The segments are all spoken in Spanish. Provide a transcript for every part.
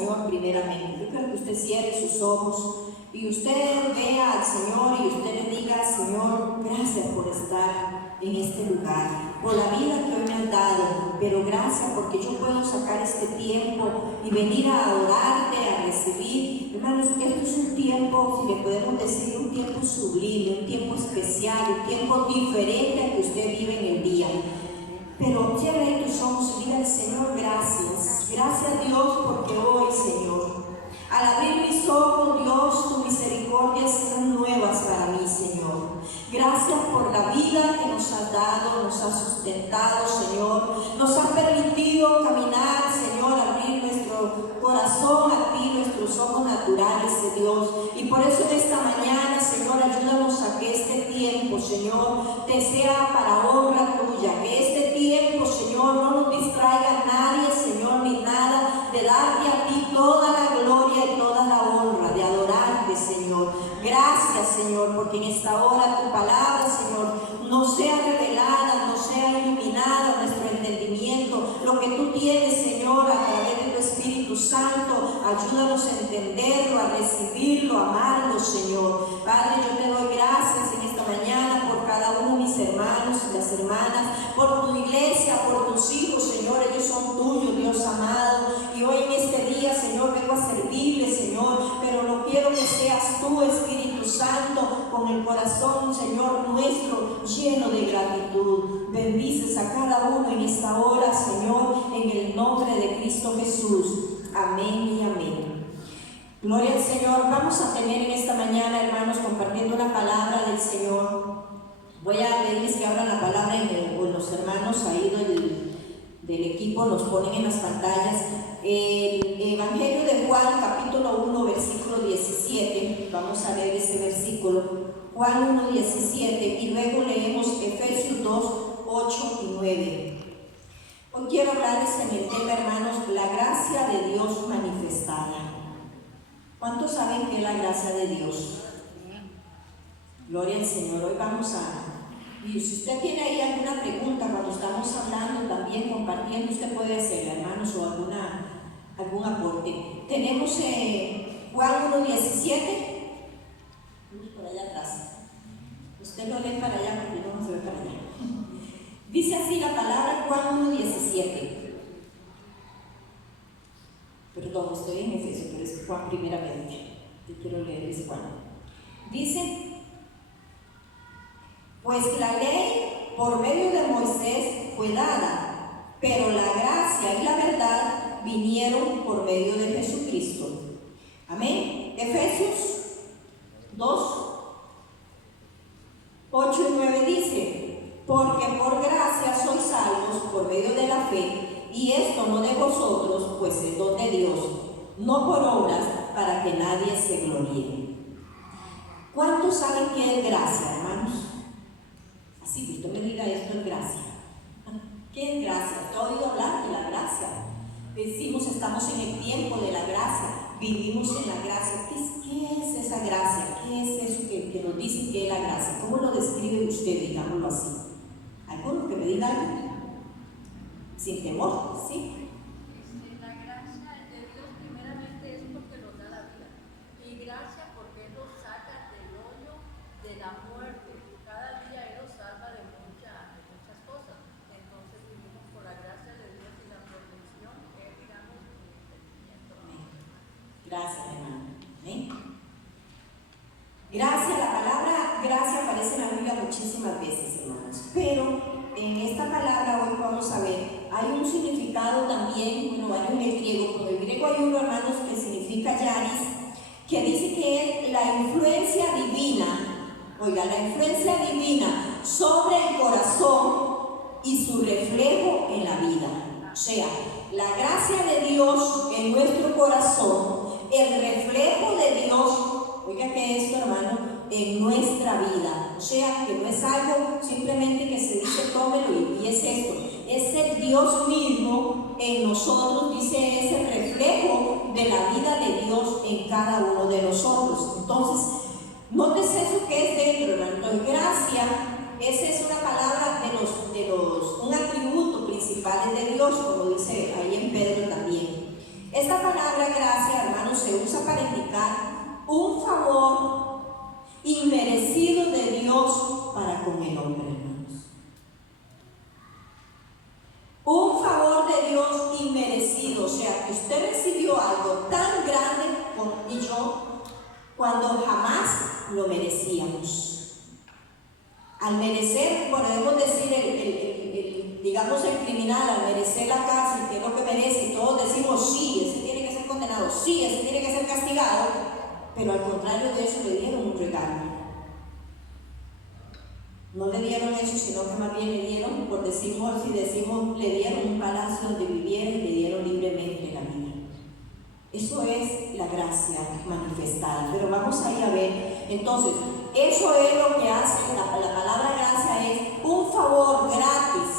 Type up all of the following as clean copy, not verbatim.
Señor primeramente. Yo quiero que usted cierre sus ojos y usted vea al Señor y usted le diga: Señor, gracias por estar en este lugar, por la vida que hoy me has dado, pero gracias porque yo puedo sacar este tiempo y venir a adorarte, a recibir. Hermanos, esto es un tiempo, si le podemos decir, un tiempo sublime, un tiempo especial, un tiempo diferente al que usted vive en el día. Pero cierre tus ojos y dígale: Señor, gracias. Gracias, Dios, porque hoy, Señor, al abrir mis ojos, Dios, tu misericordia serán nuevas para mí, Señor. Gracias por la vida que nos has dado, nos has sustentado, Señor. Nos has permitido caminar, Señor, abrir nuestro corazón a ti, nuestros ojos naturales, Dios. Y por eso en esta mañana, Señor, ayúdanos a que este tiempo, Señor, te sea para honra tuya. Que este tiempo, Señor, no nos distraiga a nadie, Señor, ni nada, de darte a ti toda la gloria y toda la honra, de adorarte, Señor. Gracias, Señor, porque en esta hora tu palabra, Señor, nos sea revelada, nos sea iluminada nuestro entendimiento. Lo que tú tienes, Señor, a través de tu Espíritu Santo, ayúdanos a entenderlo, a recibirlo, a amarlo, Señor. Padre, yo te doy gracias en esta mañana por cada uno de mis hermanos y las hermanas, por tu iglesia, por tus hijos, Señor. Ellos son tuyos, Dios amado. Y hoy en este día, Señor, vengo a servirle, Señor, pero no quiero que seas tú, Espíritu Santo, con el corazón, Señor, nuestro lleno de gratitud. Bendices a cada uno en esta hora, Señor, en el nombre de Cristo Jesús. Amén y amén. Gloria al Señor. Vamos a tener en esta mañana, hermanos, compartiendo una palabra del Señor. Voy a pedirles que abran la palabra con los hermanos ahí del equipo, nos ponen en las pantallas. El Evangelio de Juan, capítulo 1, versículo 17. Vamos a leer ese versículo. Juan 1, 17. Y luego leemos Efesios 2, 8 y 9. Hoy quiero hablarles en el tema, hermanos, la gracia de Dios manifestada. ¿Cuántos saben qué es la gracia de Dios? Gloria al Señor. Hoy vamos y si usted tiene ahí alguna pregunta cuando estamos hablando, también compartiendo, usted puede hacerla, hermanos, o algún aporte. Tenemos Juan 1, 17. Por allá atrás. Usted lo lee para allá porque no se ve para allá. Dice así la palabra, Juan 1, 17. Perdón, estoy en Efesios, pero es Juan primeramente. Yo quiero leer ese Juan. Dice: pues la ley por medio de Moisés fue dada, pero la gracia y la verdad vinieron por medio de Jesucristo. Amén. Efesios 2, 8 y 9 dice: porque por gracia sois salvos por medio de la fe, y esto no de vosotros, pues es don de Dios, no por obras, para que nadie se gloríe. ¿Cuántos saben qué es gracia, hermanos? Así que usted me diga: esto es gracia. ¿Qué es gracia? ¿Te ha oído hablar de la gracia? Decimos: estamos en el tiempo de la gracia, vivimos en la gracia. ¿Qué es esa gracia? ¿Qué es eso que nos dicen que es la gracia? ¿Cómo lo describe usted, digámoslo así? ¿Alguno que me diga algo? Sin temor, ¿sí? La gracia de Dios primeramente es porque nos da la vida, y gracia porque Él nos saca del hoyo de la muerte. Cada día Él nos salva de muchas cosas. Entonces vivimos por la gracia de Dios y la protección que Él damos en el entendimiento. Gracias, hermano. ¿Amén? Gracia, la palabra gracia aparece en la Biblia muchísimas veces, hermanos, pero en esta palabra hoy vamos a ver, hay un significado también, bueno, hay en el griego, pero en el griego hay uno, hermanos, que significa yaris, que dice que es la influencia divina, oiga, la influencia divina sobre el corazón y su reflejo en la vida. O sea, la gracia de Dios en nuestro corazón, el reflejo de Dios, oiga que esto, hermano, en nuestra vida. O sea, que no es algo simplemente que se dice tómelo y es esto. Es el Dios mismo en nosotros, dice, es el reflejo de la vida de Dios en cada uno de nosotros. Entonces, nótese eso que es dentro, hermano. Entonces, gracia, esa es una palabra un atributo principal de Dios, como dice ahí en Pedro también. Esta palabra gracia explicar un favor inmerecido de Dios para con el hombre, hermanos. Un favor de Dios inmerecido, o sea, que usted recibió algo tan grande como y yo, cuando jamás lo merecíamos. Al merecer, podemos decir, digamos el criminal, al merecer la cárcel, que es lo que merece, y todos decimos, sí, ese tiene que ser condenado, sí, ese tiene que ser castigado, pero al contrario de eso le dieron un regalo. No le dieron eso, sino que más bien le dieron, por decimos, si decimos, le dieron un palacio donde viviera y le dieron libremente la vida. Eso es la gracia manifestada, pero vamos ahí a ver. Entonces, eso es lo que hace la palabra gracia, es un favor gratis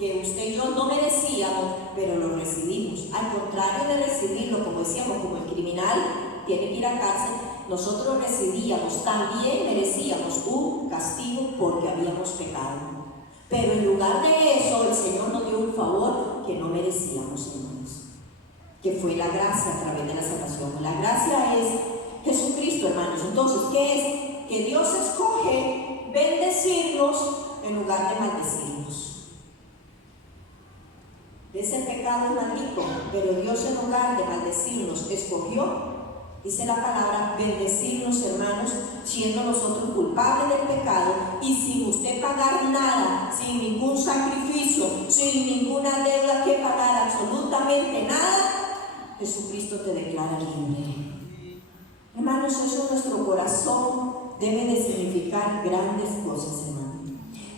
que usted y yo no merecíamos, pero lo recibimos. Al contrario de recibirlo, como decíamos, como el criminal tiene que ir a cárcel, nosotros recibíamos, también merecíamos un castigo porque habíamos pecado. Pero en lugar de eso, el Señor nos dio un favor que no merecíamos, hermanos, que fue la gracia a través de la salvación. La gracia es Jesucristo, hermanos. Entonces, ¿qué es? Que Dios escoge bendecirnos en lugar de maldecirnos. Ese pecado es maldito, pero Dios en lugar de maldecirnos escogió, dice la palabra, bendecirnos, hermanos, siendo nosotros culpables del pecado y sin usted pagar nada, sin ningún sacrificio, sin ninguna deuda que pagar, absolutamente nada. Jesucristo te declara libre. Hermanos, eso en nuestro corazón debe de significar grandes cosas, hermanos.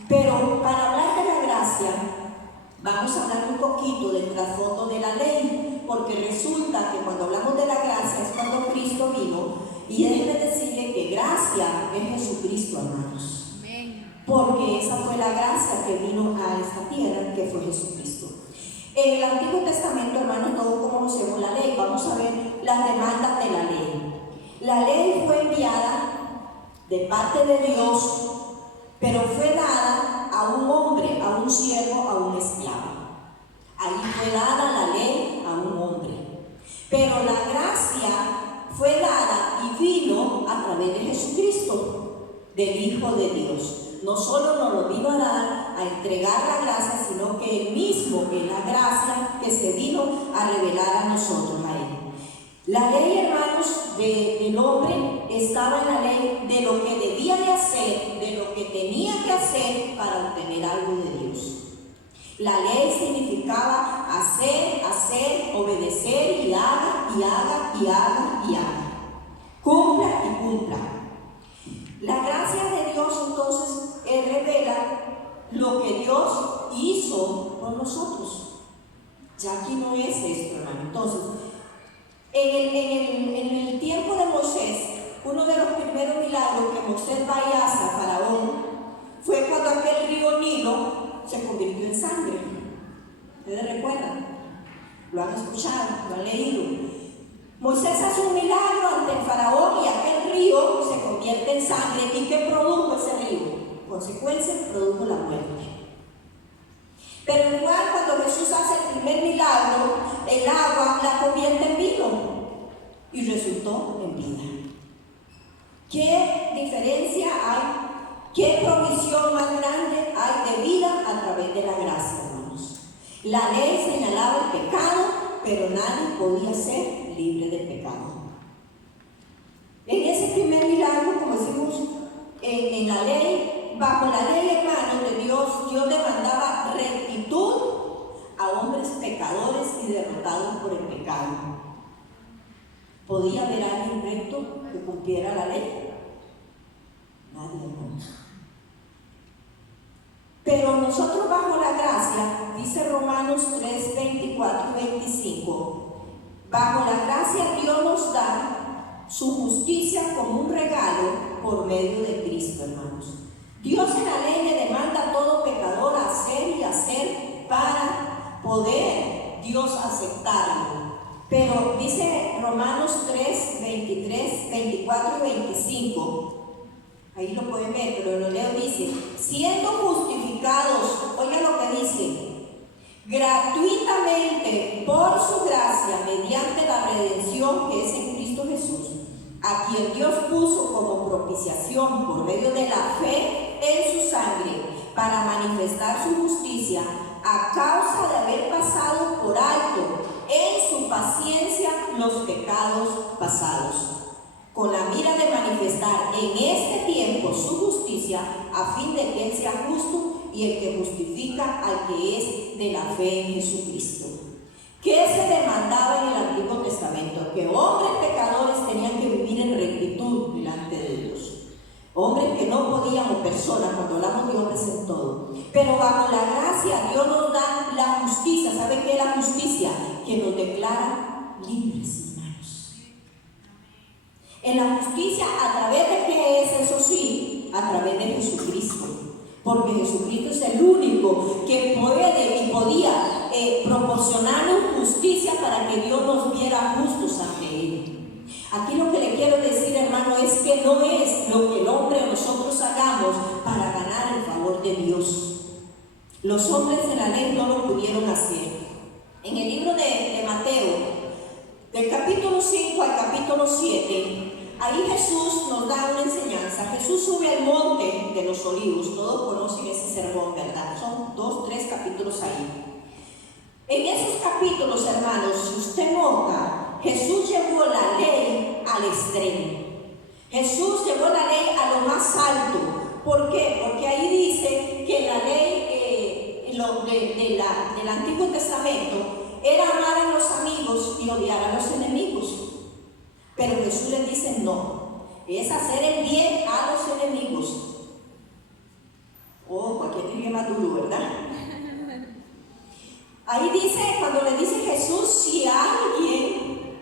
Pero para hablar de la gracia, vamos a hablar un poquito del trasfondo de la ley, porque resulta que cuando hablamos de la gracia es cuando Cristo vino, y déjenme decirle que gracia es Jesucristo, hermanos. Porque esa fue la gracia que vino a esta tierra, que fue Jesucristo. En el Antiguo Testamento, hermanos, todos conocemos la ley. Vamos a ver las demandas de la ley. La ley fue enviada de parte de Dios, pero fue dada a un hombre, a un siervo, a un esclavo. Ahí fue dada la ley a un hombre. Pero la gracia fue dada y vino a través de Jesucristo, del Hijo de Dios. No solo nos lo vino a dar, a entregar la gracia, sino que Él mismo es la gracia que se vino a revelar a nosotros, a Él. La ley, hermanos, del hombre estaba en la ley de lo que debía de hacer, de lo que tenía que hacer para obtener algo de Dios. La ley significaba hacer, obedecer y haga, y haga, y haga, y haga. Cumpla y cumpla. La gracia de Dios entonces revela lo que Dios hizo por nosotros. Ya aquí no es esto, hermano. Entonces, en el tiempo de Moisés, uno de los primeros milagros que Moisés va y hace a Faraón fue cuando aquel río Nilo se convirtió en sangre. ¿Ustedes recuerdan? Lo han escuchado, lo han leído. Moisés hace un milagro ante el Faraón y aquel río se convierte en sangre. ¿Y qué produjo ese río? Consecuencia, produjo la muerte. Pero igual cuando Jesús hace el primer milagro, el agua la convierte en vino y resultó en vida. ¿Qué diferencia hay? ¿Qué provisión más grande hay de vida a través de la gracia, hermanos? La ley señalaba el pecado, pero nadie podía ser libre del pecado. En ese primer milagro, como decimos, en la ley, bajo la ley, hermanos, de Dios, Dios demandaba rectitud a hombres pecadores y derrotados por el pecado. ¿Podía haber alguien recto que cumpliera la ley? Nadie, hermanos. Pero nosotros bajo la gracia, dice Romanos 3, 24 y 25, bajo la gracia Dios nos da su justicia como un regalo por medio de Cristo, hermanos. Dios en la ley le demanda a todo pecador hacer y hacer para poder Dios aceptarlo. Pero dice Romanos 3, 23, 24 y 25, ahí lo pueden ver, pero lo leo, dice, siendo justificados, oiga lo que dice, gratuitamente por su gracia, mediante la redención que es en Cristo Jesús, a quien Dios puso como propiciación por medio de la fe en su sangre para manifestar su justicia a causa de haber pasado por alto en su paciencia los pecados pasados, con la mira de manifestar en este tiempo su justicia, a fin de que Él sea justo y el que justifica al que es de la fe en Jesucristo. ¿Qué se demandaba en el Antiguo Testamento? Que hombres pecadores tenían que vivir en rectitud delante de Dios. Hombres que no podían, o personas, cuando hablamos de hombres en todo. Pero bajo la gracia Dios nos da la justicia. ¿Sabe qué es la justicia? Que nos declara libres, hermanos. En la justicia, ¿a través de qué es? Eso sí, a través de Jesucristo. Porque Jesucristo es el único que puede y podía proporcionarnos justicia para que Dios nos viera justos ante Él. Aquí lo que le quiero decir, hermano, es que no es lo que el hombre o nosotros hagamos para ganar el favor de Dios. Los hombres de la ley no lo pudieron hacer. En el libro de Mateo, del capítulo 5 al capítulo 7, ahí Jesús nos da una enseñanza. Jesús sube al monte de los olivos. Todos conocen ese sermón, ¿verdad? Son 2, 3 capítulos ahí. En esos capítulos, hermanos, si usted nota, Jesús llevó la ley al extremo. Jesús llevó la ley a lo más alto. ¿Por qué? Porque ahí dice que la ley del Antiguo Testamento era amar a los amigos y odiar a los enemigos. Pero Jesús les dice no, es hacer el bien a los enemigos. Cualquier idioma duro, ¿verdad? Ahí dice, cuando le dice Jesús, si alguien,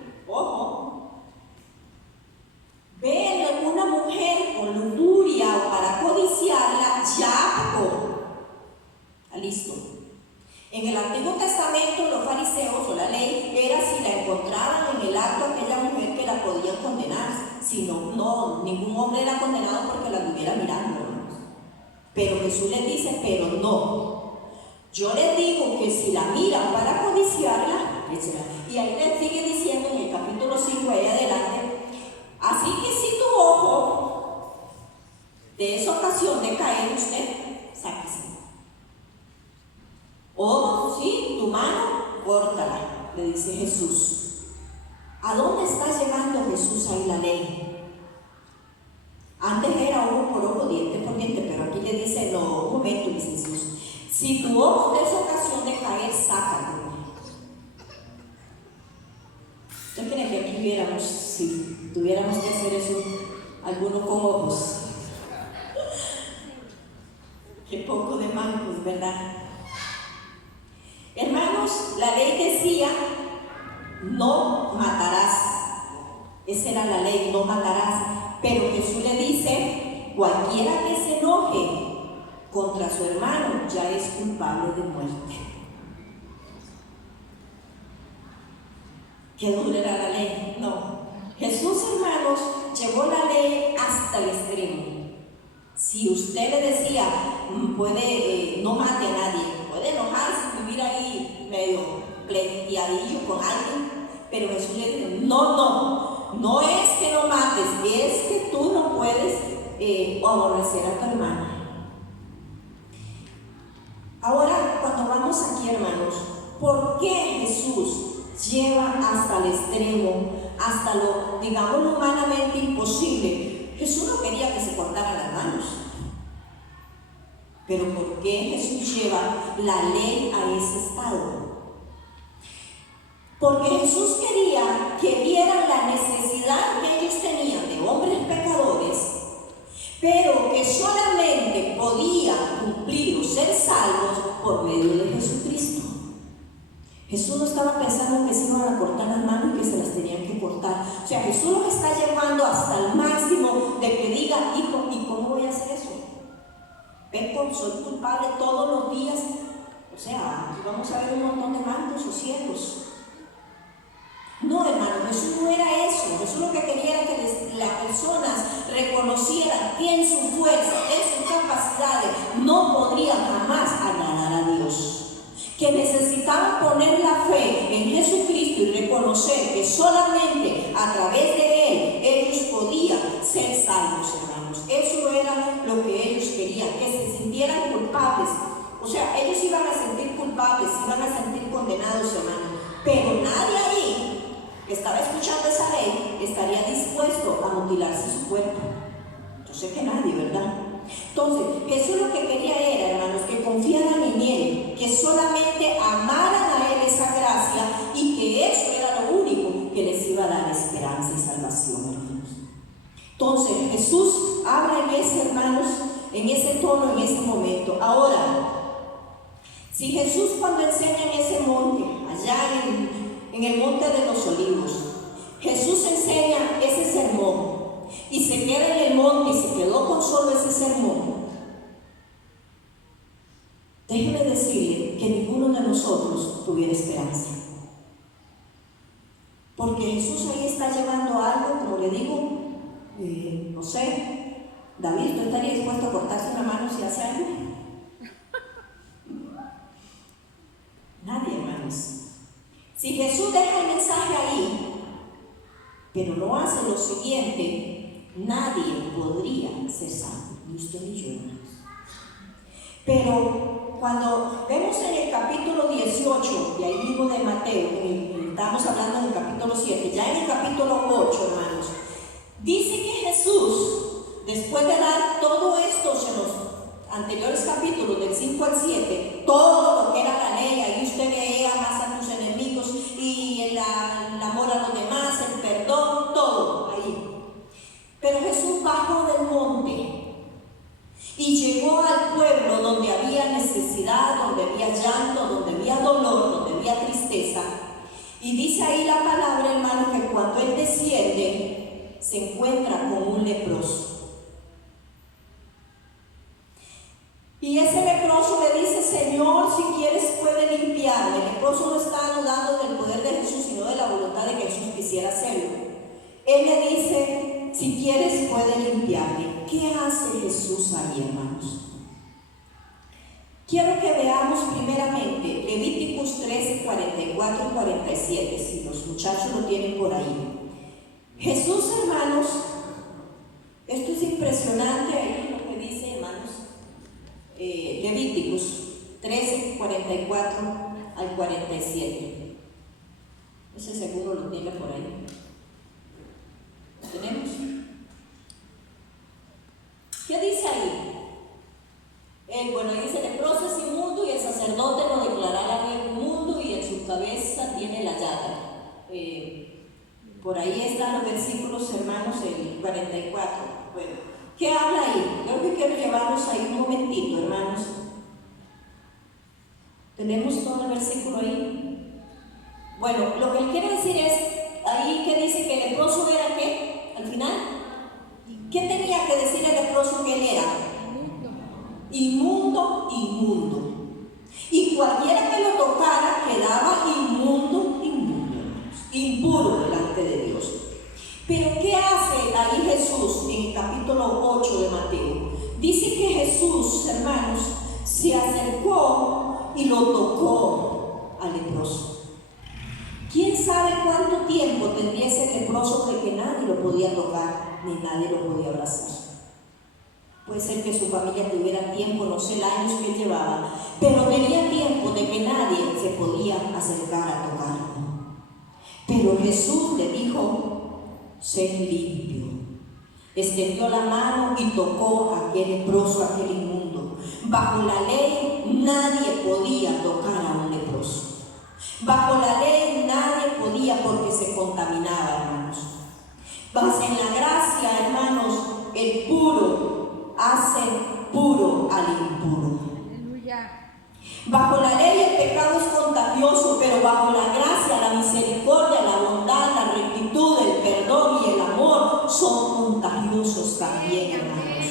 ve a alguna mujer con lujuria o para codiciarla, ya pecó. Listo. En el Antiguo Testamento, los fariseos o la ley era si la encontraban en el acto aquella mujer que la podían condenar. Si no, ningún hombre era condenado porque la estuviera mirando, ¿no? Pero Jesús les dice, pero no. Yo les digo que si la miran para codiciarla, etc. Y ahí les sigue diciendo en el capítulo 5 ahí adelante, así que si tu ojo de esa ocasión de caer, usted sáquese. O si tu mano, córtala, le dice Jesús. ¿A dónde está llevando Jesús ahí la ley? Antes era ojo por ojo, diente por diente, pero aquí le dice, no, un momento, mis Jesús. Si tu ojo de esa ocasión de caer, sácalo. ¿Usted cree que aquí viéramos, si tuviéramos que hacer eso, algunos con ojos? Qué poco de mancos, ¿verdad? Hermanos, la ley decía, no matarás. Esa era la ley, no matarás. Pero Jesús le dice, cualquiera que se enoje contra su hermano ya es culpable de muerte. ¿Qué dura era la ley? No. Jesús, hermanos, llevó la ley hasta el extremo. Si usted le decía, puede, no mate a nadie, puede enojarse, vivir ahí medio pleiteadillo con alguien, pero Jesús le dijo, no es que no mates, es que tú no puedes aborrecer a tu hermano. Ahora, cuando vamos aquí, hermanos, ¿por qué Jesús lleva hasta el extremo, hasta lo, digamos, humanamente imposible? Jesús no quería que se cortaran las manos. Pero ¿por qué Jesús lleva la ley a ese estado? Porque Jesús quería que vieran la necesidad que ellos tenían de hombres pecadores, pero que solamente podían cumplir o ser salvos por medio de Jesucristo. Jesús no estaba pensando que se iban a cortar las manos y que se las tenían que cortar. O sea, Jesús los está llevando hasta el máximo de que diga, hijo, ¿y cómo voy a hacer eso? Peco, soy culpable todos los días. O sea, vamos a ver un montón de mancos o ciegos. No, hermano, Jesús no era eso. Jesús lo que quería era que las personas reconocieran que en su fuerza, en sus capacidades, no podrían jamás agradar a Dios. Que necesitaban poner la fe en Jesucristo y reconocer que solamente a través de Él ellos O sea, ellos iban a sentir culpables, iban a sentir condenados, hermanos. Pero nadie ahí que estaba escuchando esa ley estaría dispuesto a mutilarse su cuerpo. Yo sé que nadie, ¿verdad? Entonces, Jesús lo que quería era, hermanos, que confiaran en Él, que solamente amaran a Él esa gracia y que eso era lo único que les iba a dar esperanza y salvación, hermanos. Entonces, Jesús habla en ese, hermanos, en ese tono, en ese momento. Ahora, si Jesús cuando enseña en ese monte, allá en el monte de los olivos, Jesús enseña ese sermón y se queda en el monte y se quedó con solo ese sermón, déjeme decirle que ninguno de nosotros tuviera esperanza, porque Jesús ahí está llevando algo, como le digo, no sé, David, ¿tú estarías dispuesto a cortarse una mano si hace algo? Nadie, hermanos. Si Jesús deja el mensaje ahí, pero no hace lo siguiente, nadie podría ser salvo, ni usted ni yo, hermanos. Pero cuando vemos en el capítulo 18, de ahí mismo de Mateo, estamos hablando del capítulo 7, ya en el capítulo 8, hermanos, dice que Jesús, después de dar todo esto en los anteriores capítulos, del 5 al 7, todo lo que era la ley, ahí usted ve, amas a tus enemigos y el amor a los demás, el perdón, todo ahí. Pero Jesús bajó del monte y llegó al pueblo donde había necesidad, donde había llanto, donde había dolor, donde había tristeza. Y dice ahí la palabra, hermano, que cuando Él desciende, se encuentra con un leproso. Y ese leproso le dice: Señor, si quieres puede limpiarme. El leproso no está dudando del poder de Jesús, sino de la voluntad de que Jesús quisiera hacerlo. Él le dice: si quieres puede limpiarme. ¿Qué hace Jesús ahí, hermanos? Quiero que veamos primeramente Levíticos 13, 44 y 47, si los muchachos lo tienen por ahí. Jesús, hermanos, esto es impresionante ahí lo que dice, hermanos. Levíticos 13, 44 al 47. Ese seguro lo tiene por ahí. ¿Lo tenemos? ¿Qué dice ahí? Bueno, dice: leproso es inmundo y el sacerdote lo declarará inmundo y en su cabeza tiene la llaga. Por ahí están los versículos, hermanos, el 44. Bueno, ¿qué habla ahí? Creo que quiero llevarnos ahí un momentito, hermanos. ¿Tenemos todo el versículo ahí? Bueno, lo que él quiere decir es, ahí que dice que el leproso era ¿qué? Al final, ¿qué tenía que decir el leproso que él era? Inmundo, inmundo. Y cualquiera que lo tocara quedaba inmundo, inmundo, impuro delante de Dios. Pero ¿qué hace ahí Jesús en el capítulo 8 de Mateo? Dice que Jesús, hermanos, se acercó y lo tocó al leproso. ¿Quién sabe cuánto tiempo tendría ese leproso de que nadie lo podía tocar ni nadie lo podía abrazar? Puede ser que su familia tuviera tiempo, no sé, el años que él llevaba, pero tenía tiempo de que nadie se podía acercar a tocarlo. Pero Jesús le dijo: sé limpio. Extendió la mano y tocó a aquel leproso, a aquel inmundo. Bajo la ley nadie podía tocar a un leproso. Bajo la ley nadie podía porque se contaminaba, hermanos. Mas en la gracia, hermanos, el puro hace puro al impuro. Bajo la ley el pecado es contagioso, pero bajo la gracia, la misericordia, la bondad, la rectitud, el perdón y el amor son contagiosos también, hermanos.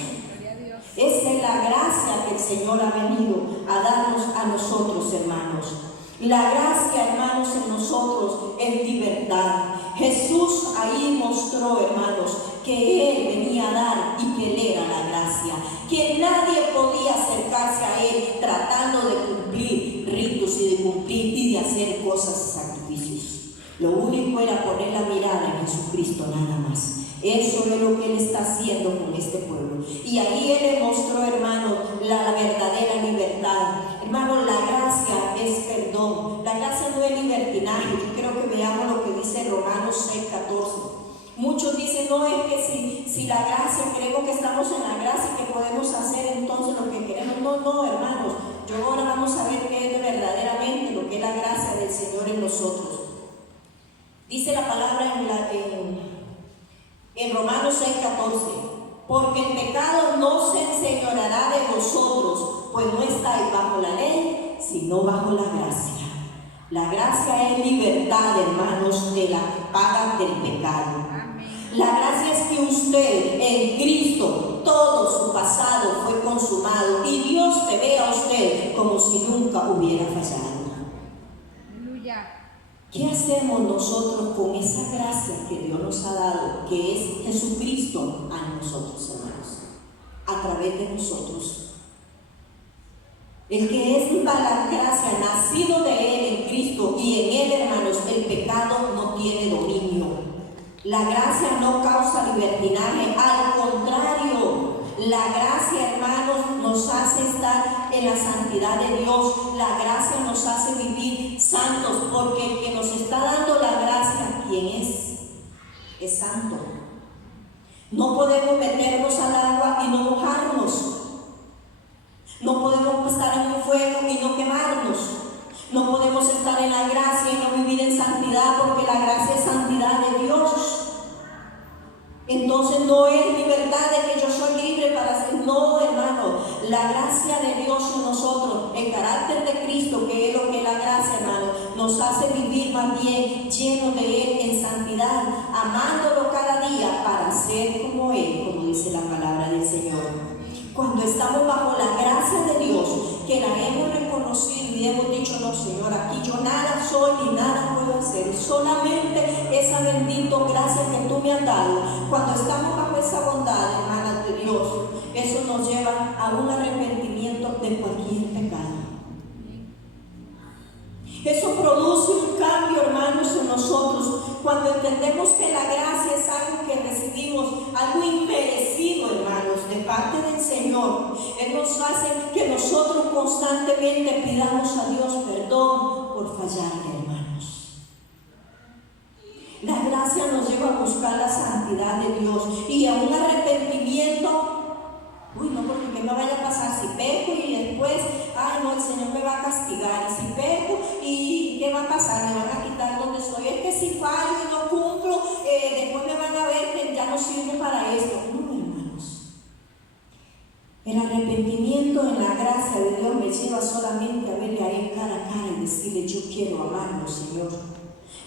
Esa es la gracia que el Señor ha venido a darnos a nosotros, hermanos. La gracia, hermanos, en nosotros es libertad. Jesús ahí mostró, hermanos, que Él venía a dar y que Él era la gracia, que nadie podía acercarse a Él tratando de cumplir ritos y de cumplir y de hacer cosas y sacrificios. Lo único era poner la mirada en Jesucristo, nada más. Eso es lo que Él está haciendo con este pueblo. Y ahí Él le mostró, hermanos, la verdadera libertad. no es que si la gracia, creemos que estamos en la gracia y que podemos hacer entonces lo que queremos. No, hermanos. Yo ahora vamos a ver qué es verdaderamente lo que es la gracia del Señor en nosotros. Dice la palabra en Romanos 6:14. Porque el pecado no se enseñoreará de vosotros, pues no estáis bajo la ley, sino bajo la gracia. La gracia es libertad, hermanos, de la paga del pecado. La gracia es que usted en Cristo, todo su pasado fue consumado y Dios te ve a usted como si nunca hubiera fallado. Aleluya. ¿Qué hacemos nosotros con esa gracia que Dios nos ha dado, que es Jesucristo a nosotros, hermanos? A través de nosotros. El que es para la gracia, nacido de Él en Cristo y en Él, hermanos, el pecado no tiene dominio. La gracia no causa libertinaje, al contrario, la gracia, hermanos, nos hace estar en la santidad de Dios. La gracia nos hace vivir santos, porque el que nos está dando la gracia, ¿quién es? Es santo. No podemos meternos al agua y no mojarnos. No podemos estar en un fuego y no quemarnos. No podemos estar en la gracia y no vivir en santidad, porque la gracia es santidad de Dios. Entonces no es libertad de que yo soy libre para hacer. No, hermano. La gracia de Dios en nosotros, el carácter de Cristo, que es lo que es la gracia, hermano, nos hace vivir más bien lleno de Él en santidad, amándolo cada día para ser como Él, como dice la palabra del Señor. Cuando estamos bajo la gracia de Dios, que la hemos reconocido y hemos dicho, no, Señor, aquí yo nada soy ni nada puedo hacer, solamente esa bendita gracia que tú me has dado. Cuando estamos bajo esa bondad, hermanas de Dios, eso nos lleva a un arrepentimiento de cualquier pecado. Eso produce un cambio, hermanos, en nosotros, cuando entendemos que la gracia es algo que recibimos, algo inmerecido, hermanos, de parte del Señor. Él nos hace que nosotros constantemente pidamos a Dios perdón por fallarle, hermanos. La gracia nos lleva a buscar la santidad de Dios y a un arrepentimiento. No, porque ¿qué me vaya a pasar si peco y después, no, el Señor me va a castigar? Y si peco, ¿y qué va a pasar? Me van a quitar donde estoy. Es que si fallo y no cumplo, después me van a ver que ya no sirvo para esto. No, hermanos. El arrepentimiento en la gracia de Dios me lleva solamente a verle a Él cara a cara y decirle, yo quiero amarlo, Señor.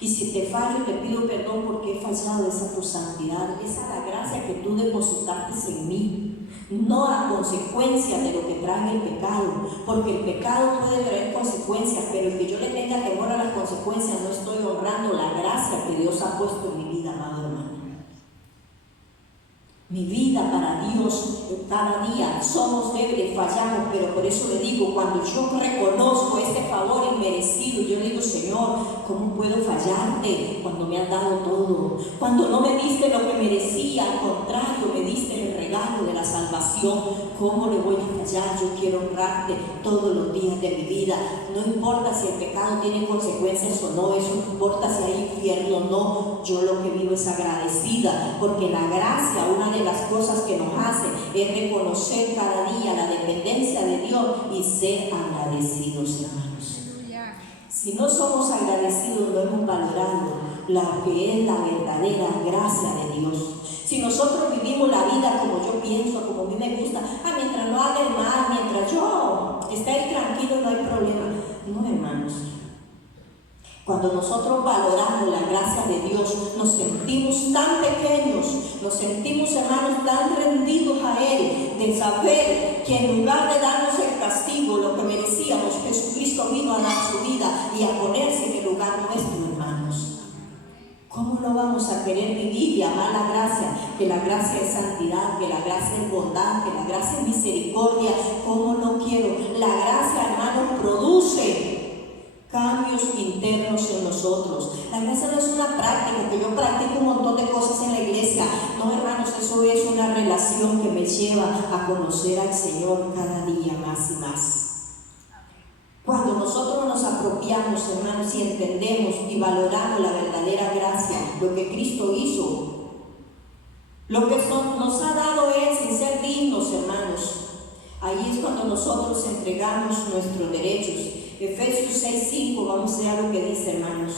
Y si te fallo, te pido perdón porque he fallado. Esa es tu santidad, esa es la gracia que tú depositaste en mí. No a consecuencia de lo que trae el pecado, porque el pecado puede traer consecuencias, pero el que yo le tenga temor a las consecuencias, no estoy honrando la gracia que Dios ha puesto en mi vida, amado hermano. Mi vida para Dios, cada día somos débiles, fallamos, pero por eso le digo, cuando yo reconozco este favor inmerecido, yo le digo, Señor, ¿cómo puedo fallarte cuando me has dado todo? Cuando no me diste lo que merecía, al contrario, me diste el regalo de la salvación. ¿Cómo le voy a fallar? Yo quiero honrarte todos los días de mi vida. No importa si el pecado tiene consecuencias o no, eso no importa si hay infierno o no. Yo lo que vivo es agradecida, porque la gracia, una de las cosas que nos hace es reconocer cada día la dependencia de Dios y ser agradecidos, hermanos. Si no somos agradecidos, no hemos valorado la que es la verdadera gracia de Dios. Si nosotros vivimos la vida como yo pienso, como a mí me gusta, mientras no haga el mal, mientras yo esté ahí tranquilo, no hay problema. No, hermanos. Cuando nosotros valoramos la gracia de Dios, nos sentimos tan pequeños, nos sentimos, hermanos, tan rendidos a Él, de saber que en lugar de darnos el castigo, lo que merecíamos, Jesucristo vino a dar su vida y a ponerse en el lugar nuestro, hermanos. ¿Cómo no vamos a querer vivir y amar la gracia? Que la gracia es santidad, que la gracia es bondad, que la gracia es misericordia. ¿Cómo no quiero? La gracia, hermanos, produce cambios internos en nosotros. La gracia no es una práctica, que yo practico un montón de cosas en la iglesia. No, hermanos, eso es una relación que me lleva a conocer al Señor cada día más y más. Cuando nosotros nos apropiamos, hermanos, y entendemos y valoramos la verdadera gracia, lo que Cristo hizo, Lo que nos ha dado Él sin ser dignos, hermanos. Ahí es cuando nosotros entregamos nuestros derechos. Efesios 6:5, vamos a ver lo que dice, hermanos.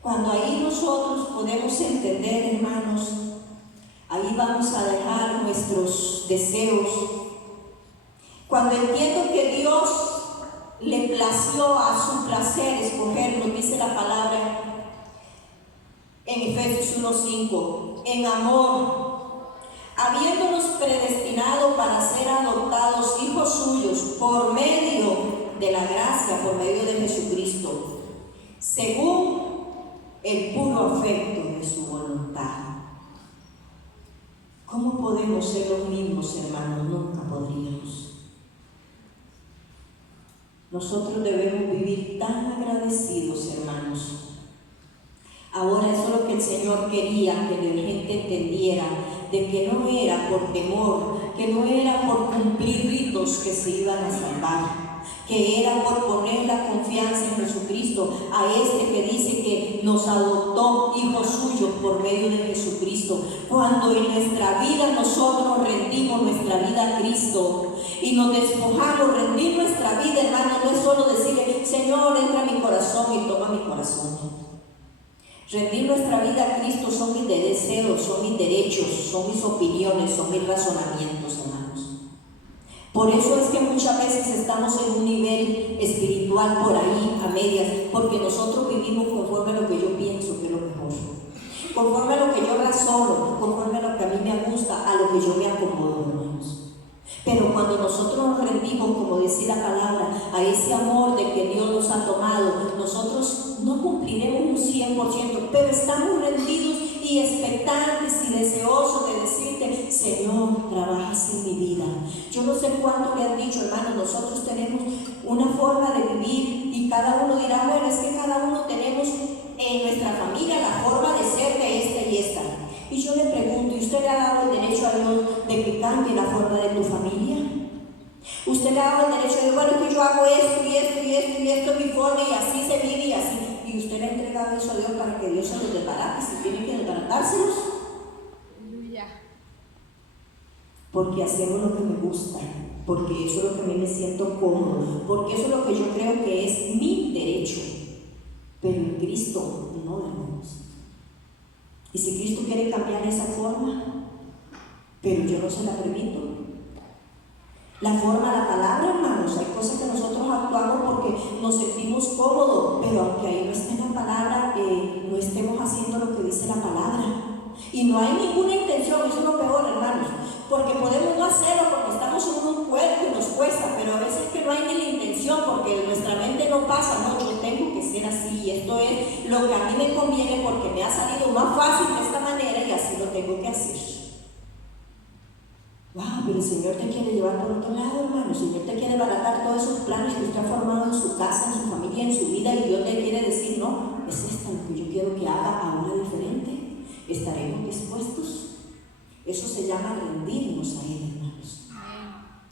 Cuando ahí nosotros podemos entender, hermanos, ahí vamos a dejar nuestros deseos. Cuando entiendo que Dios le plació a su placer escogernos, dice la palabra en Efesios 1:5, en amor, habiéndonos predestinado para ser adoptados hijos suyos por medio de la gracia, por medio de Jesucristo, según el puro afecto de su voluntad. ¿Cómo podemos ser los mismos, hermanos? Nunca podríamos. Nosotros debemos vivir tan agradecidos, hermanos. Ahora eso es lo que el Señor quería que la gente entendiera, de que no era por temor, que no era por cumplir ritos que se iban a salvar, que era por poner la confianza en Jesucristo, a este que dice que nos adoptó hijos suyos por medio de Jesucristo. Cuando en nuestra vida nosotros rendimos nuestra vida a Cristo y nos despojamos, rendir nuestra vida, hermano, no es solo decirle, Señor, entra a mi corazón y toma mi corazón. Rendir nuestra vida a Cristo son mis deseos, son mis derechos, son mis opiniones, son mis razonamientos, hermanos. Por eso es que muchas veces estamos en un nivel espiritual por ahí, a medias, porque nosotros vivimos conforme a lo que yo pienso que es lo mejor, conforme a lo que yo razono, conforme a lo que a mí me gusta, a lo que yo me acomodo, hermanos. Pero cuando nosotros nos rendimos, como decía la palabra, a ese amor de que Dios nos ha tomado, nosotros no cumpliremos un 100%, pero estamos rendidos y expectantes y deseosos de decirte, Señor, trabajas en mi vida. Yo no sé cuánto le han dicho, hermano, nosotros tenemos una forma de vivir y cada uno dirá, bueno, es que cada uno tenemos en nuestra familia la forma de ser de esta y esta. Y yo le pregunto, ¿y usted le ha dado el derecho a Dios de que cambie la forma de tu familia? ¿Usted le ha dado el derecho de, bueno, que yo hago esto y esto y esto y esto es mi forma y así se vive y así? ¿Y usted le ha entregado eso a Dios para que Dios se los desbarate si tiene que desbaratárselos? Porque hacemos lo que me gusta, porque eso es lo que a mí me siento cómodo, porque eso es lo que yo creo que es mi derecho. Pero en Cristo no, hermanos. Y si Cristo quiere cambiar esa forma, pero yo no se la permito. La forma, la palabra, hermanos, hay cosas que nosotros actuamos porque nos sentimos cómodos, pero aunque ahí no esté la palabra, no estemos haciendo lo que dice la palabra. Y no hay ninguna intención, eso es lo peor, hermanos, porque podemos no hacerlo porque estamos en un cuerpo y nos cuesta, pero a veces que no hay ni la intención porque nuestra mente no pasa, no, yo tengo que ser así y esto es lo que a mí me conviene porque me ha salido más fácil de esta manera y así lo tengo que hacer. Wow, pero el Señor te quiere llevar por otro lado, hermano. El Señor te quiere baratar todos esos planes que usted ha formado en su casa, en su familia, en su vida, y Dios le quiere decir, no, es esto lo que yo quiero que haga ahora diferente. ¿Estaremos dispuestos? Eso se llama rendirnos a Él, hermanos.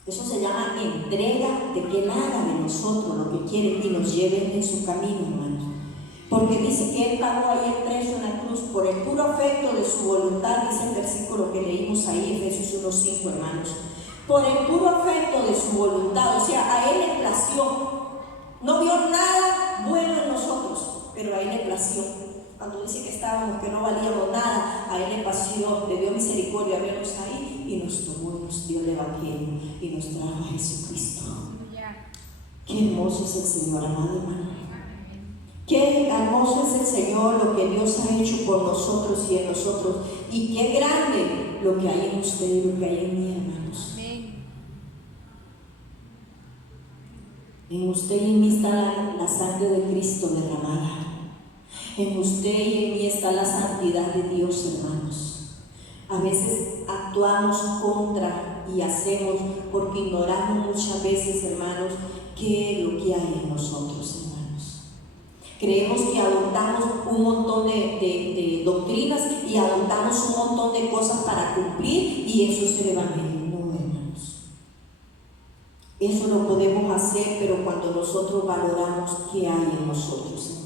Eso se llama entrega de que Él haga de nosotros lo que quiere y nos lleve en su camino, hermanos. Porque dice que Él pagó ahí el precio en la cruz por el puro afecto de su voluntad, dice el versículo que leímos ahí, Efesios 1:5, hermanos. Por el puro afecto de su voluntad, o sea, a Él le plació. No vio nada bueno en nosotros, pero a Él le plació. Cuando dice que estábamos, que no valíamos nada, a Él le plació, le dio misericordia, vernos ahí y nos tomó y nos dio el Evangelio y nos trajo a Jesucristo. Qué hermoso es el Señor, amado hermano. Qué hermoso es el Señor, lo que Dios ha hecho por nosotros y en nosotros. Y qué grande lo que hay en usted y lo que hay en mí, hermanos. En usted y en mí está la sangre de Cristo derramada. En usted y en mí está la santidad de Dios, hermanos. A veces actuamos contra y hacemos porque ignoramos muchas veces, hermanos, qué es lo que hay en nosotros, hermanos. Creemos que adoptamos un montón de doctrinas y adoptamos un montón de cosas para cumplir y eso es el Evangelio. No, hermanos. Eso lo podemos hacer, pero cuando nosotros valoramos qué hay en nosotros, hermanos.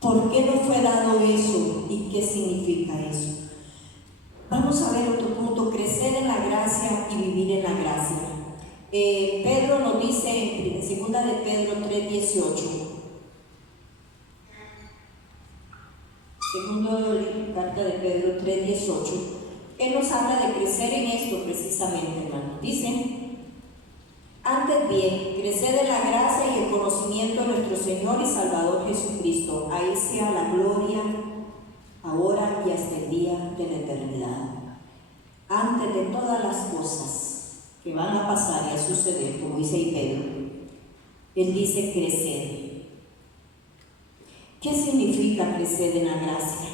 ¿Por qué nos fue dado eso y qué significa eso? Vamos a ver otro punto: crecer en la gracia y vivir en la gracia. Pedro nos dice en 2 de Pedro 3:18, carta de Pedro 3:18, él nos habla de crecer en esto precisamente, hermano. Dice: antes bien, crecer en la gracia y el conocimiento de nuestro Señor y Salvador Jesucristo. A Él sea la gloria, ahora y hasta el día de la eternidad. Antes de todas las cosas que van a pasar y a suceder, como dice ahí Pedro, él dice crecer. ¿Qué significa crecer en la gracia?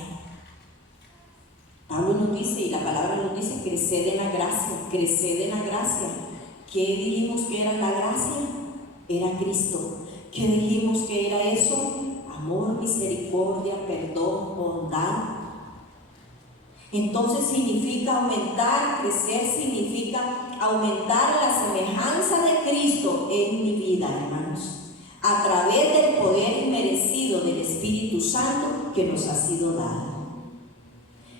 Pablo nos dice, y la palabra nos dice, crecer en la gracia, crecer en la gracia. ¿Qué dijimos que era la gracia? Era Cristo. ¿Qué dijimos que era eso? Amor, misericordia, perdón, bondad. Entonces significa aumentar, crecer significa aumentar la semejanza de Cristo en mi vida, hermanos, a través del poder inmerecido del Espíritu Santo que nos ha sido dado.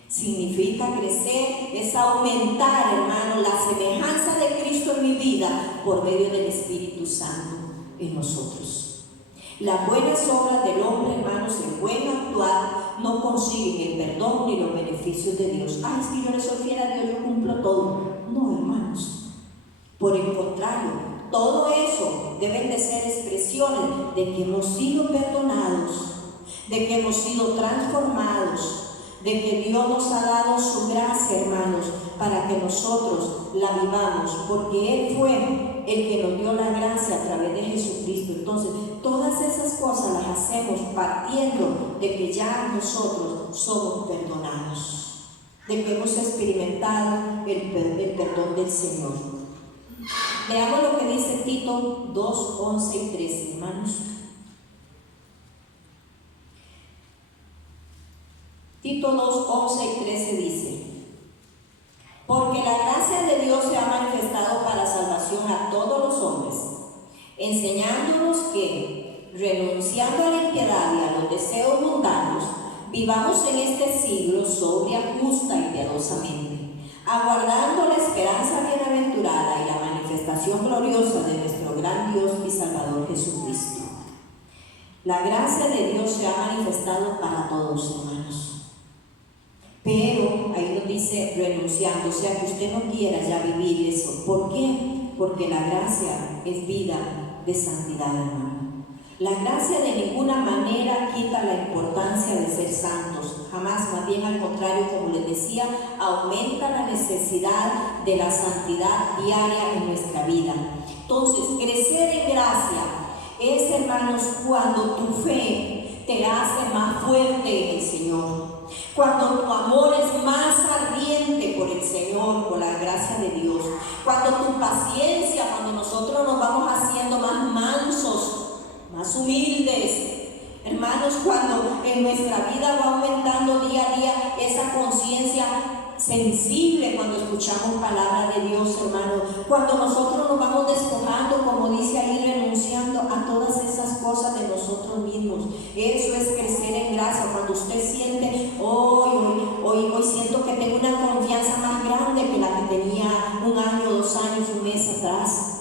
Significa crecer, es aumentar, hermano, la semejanza de Cristo en mi vida por medio del Espíritu Santo en nosotros. Las buenas obras del hombre, hermanos, el buen actuar, no consiguen el perdón ni los beneficios de Dios. Es que yo le soy fiel a Dios, yo cumplo todo. No, hermanos. Por el contrario, todo eso deben de ser expresiones de que hemos sido perdonados, de que hemos sido transformados, de que Dios nos ha dado su gracia, hermanos, para que nosotros la vivamos, porque Él fue el que nos dio la gracia a través de Jesucristo. Entonces, todas esas cosas las hacemos partiendo de que ya nosotros somos perdonados, de que hemos experimentado el perdón del Señor. Veamos lo que dice Tito 2, 11 y 13, hermanos. Tito 2, 11 y 13 dice: porque la gracia de Dios se ha manifestado para salvación a todos los hombres, enseñándonos que, renunciando a la impiedad y a los deseos mundanos, vivamos en este siglo sobria, justa y piadosamente, aguardando la esperanza bienaventurada y la manifestación gloriosa de nuestro gran Dios y Salvador Jesucristo. La gracia de Dios se ha manifestado para todos, hermanos. Pero ahí nos dice renunciando, o sea que usted no quiera ya vivir eso. ¿Por qué? Porque la gracia es vida de santidad, hermano. La gracia de ninguna manera quita la importancia de ser santos, jamás, más bien al contrario, como les decía, aumenta la necesidad de la santidad diaria en nuestra vida. Entonces, crecer en gracia es, hermanos, cuando tu fe te hace más fuerte en el Señor. Cuando tu amor es más ardiente por el Señor, por la gracia de Dios. Cuando tu paciencia, cuando nosotros nos vamos haciendo más mansos, más humildes. Hermanos, cuando en nuestra vida va aumentando día a día esa conciencia sensible cuando escuchamos palabra de Dios, hermano. Cuando nosotros nos vamos despojando, como dice ahí, renunciando a todas esas cosas de nosotros mismos. Eso es crecer en gracia. Cuando usted siente, hoy siento que tengo una confianza más grande que la que tenía 1 año, 2 años, 1 mes atrás.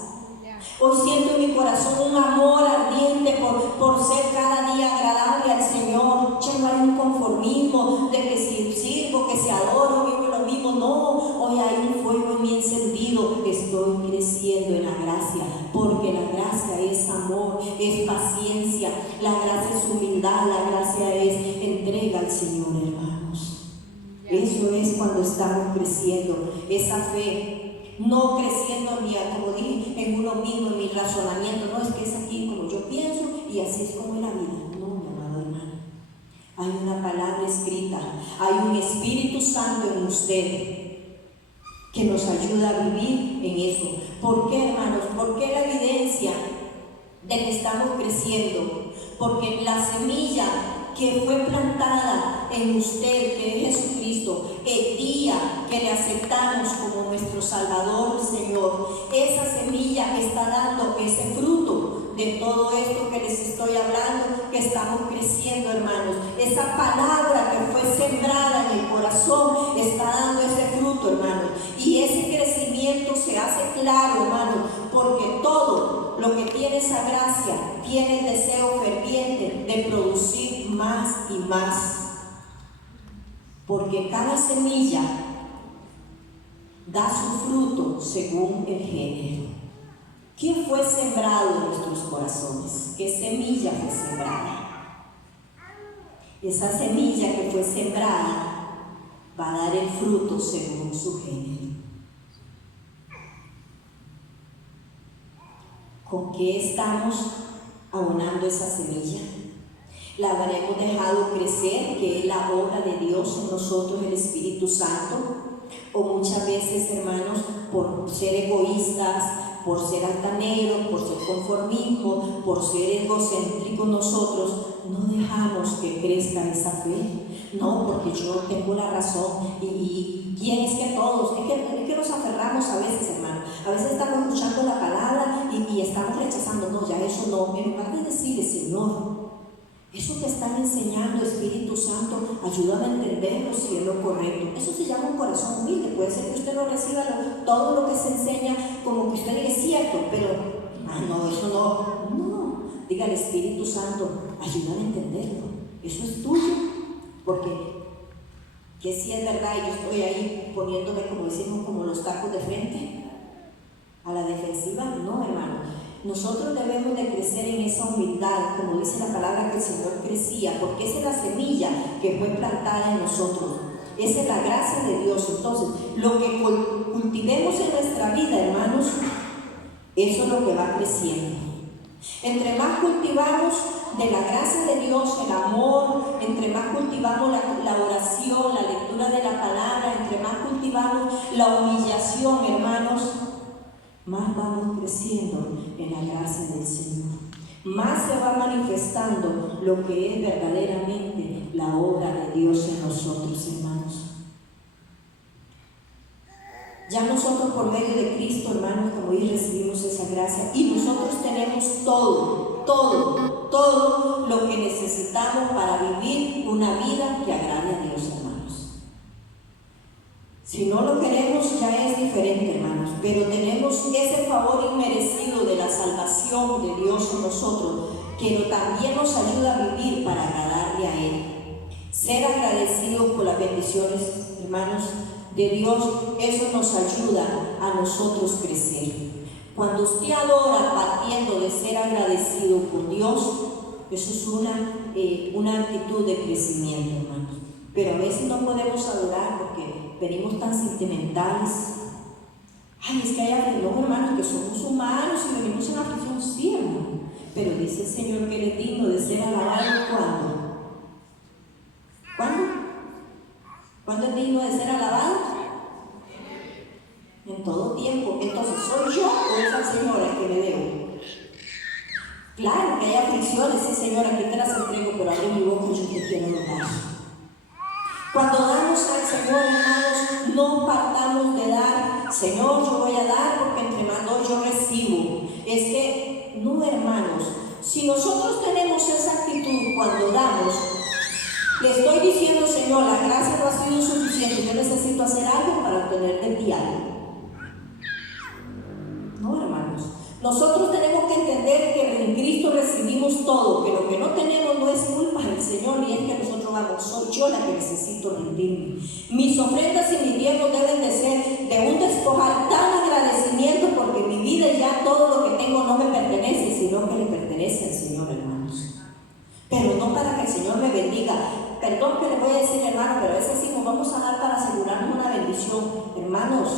Hoy siento en mi corazón un amor ardiente por ser cada día agradable al Señor. Ya no hay un conformismo de que si sirvo, que si adoro, vivo lo mismo. No, hoy hay un fuego en mí encendido. Estoy creciendo en la gracia, porque la gracia es amor, es paciencia, la gracia es humildad, la gracia es entrega al Señor, hermanos. Eso es cuando estamos creciendo, esa fe. No creciendo como dije, en uno mismo, en mi razonamiento. No, es que es aquí como yo pienso y así es como es la vida. No, mi amado hermano. Hay una palabra escrita, hay un Espíritu Santo en usted que nos ayuda a vivir en eso. ¿Por qué, hermanos? ¿Por qué la evidencia de que estamos creciendo? Porque la semilla que fue plantada en usted, que es Jesucristo, el día que le aceptamos como nuestro Salvador, Señor, esa semilla está dando ese fruto de todo esto que les estoy hablando, que estamos creciendo, hermanos. Esa palabra que fue sembrada en el corazón está dando ese fruto, hermanos. Y ese crecimiento se hace claro, hermanos, porque todo lo que tiene esa gracia tiene el deseo ferviente de producir más y más. Porque cada semilla da su fruto según el género. ¿Qué fue sembrado en nuestros corazones? ¿Qué semilla fue sembrada? Esa semilla que fue sembrada va a dar el fruto según su género. ¿Con qué estamos abonando esa semilla? ¿La habremos dejado crecer, que es la obra de Dios en nosotros, el Espíritu Santo? O muchas veces, hermanos, por ser egoístas, por ser altaneros, por ser conformismo, por ser egocéntricos nosotros, no dejamos que crezca esa fe. No, porque yo tengo la razón y quién es que todos, es que nos aferramos a veces, hermano. A veces estamos escuchando la palabra y estamos rechazando, no, ya eso no. En lugar de decirle, Señor, eso que están enseñando, Espíritu Santo, ayúdame a entenderlo si es lo correcto. Eso se llama un corazón humilde. Puede ser que usted no reciba todo lo que se enseña como que usted diga es cierto, pero, no, eso no. No, diga al Espíritu Santo, ayúdame a entenderlo. Eso es tuyo. Porque, que si es verdad, y yo estoy ahí poniéndome, como decimos, como los tacos de frente, a la defensiva. No, hermano. Nosotros debemos de crecer en esa humildad, como dice la palabra que el Señor crecía, porque esa es la semilla que fue plantada en nosotros. Esa es la gracia de Dios. Entonces, lo que cultivemos en nuestra vida, hermanos, eso es lo que va creciendo. Entre más cultivamos de la gracia de Dios, el amor, entre más cultivamos la oración, la lectura de la palabra, entre más cultivamos la humillación, hermanos, más vamos creciendo en la gracia del Señor. Más se va manifestando lo que es verdaderamente la obra de Dios en nosotros, hermanos. Ya nosotros por medio de Cristo, hermanos, como hoy recibimos esa gracia y nosotros tenemos todo lo que necesitamos para vivir una vida que agrade a Dios, hermanos. Si no lo queremos ya es diferente, hermanos, pero tenemos ese favor inmerecido de la salvación de Dios en nosotros, que también nos ayuda a vivir para agradarle a Él. Ser agradecidos por las bendiciones, hermanos, de Dios, eso nos ayuda a nosotros crecer. Cuando usted adora partiendo de ser agradecido por Dios, eso es una actitud de crecimiento, hermanos. Pero a veces no podemos adorar porque venimos tan sentimentales. Ay, es que hay aflicción, hermanos, que somos humanos y venimos en aflicción, sí, hermano. Pero dice el Señor que Él es digno de ser alabado. ¿Cuándo? ¿Cuándo es digno de ser alabado? En todo tiempo. Entonces, ¿soy yo o es el Señor al que le debo? Claro que hay aflicciones, sí, Señor, aquí te las entrego, pero abre mi boca y yo te quiero adorar. Cuando damos al Señor, hermanos, no partamos de dar. Señor, yo voy a dar porque entre más doy yo recibo. Es que, no, hermanos, si nosotros tenemos esa actitud cuando damos, le estoy diciendo, Señor, la gracia no ha sido suficiente, yo necesito hacer algo para obtener de ti algo. No, hermanos, nosotros tenemos que entender que en Cristo recibimos todo, que lo que no tenemos no es culpa del Señor, ni es que nosotros vamos, soy yo la que necesito rendirme. Mis ofrendas y mis diezmos deben de ser de un despojar tan agradecimiento, porque mi vida y ya todo lo que tengo no me pertenece, sino que le pertenece al Señor, hermanos. Pero no para que el Señor me bendiga. Perdón que le voy a decir, hermano, pero a veces decimos, vamos a dar para asegurarnos una bendición. Hermanos,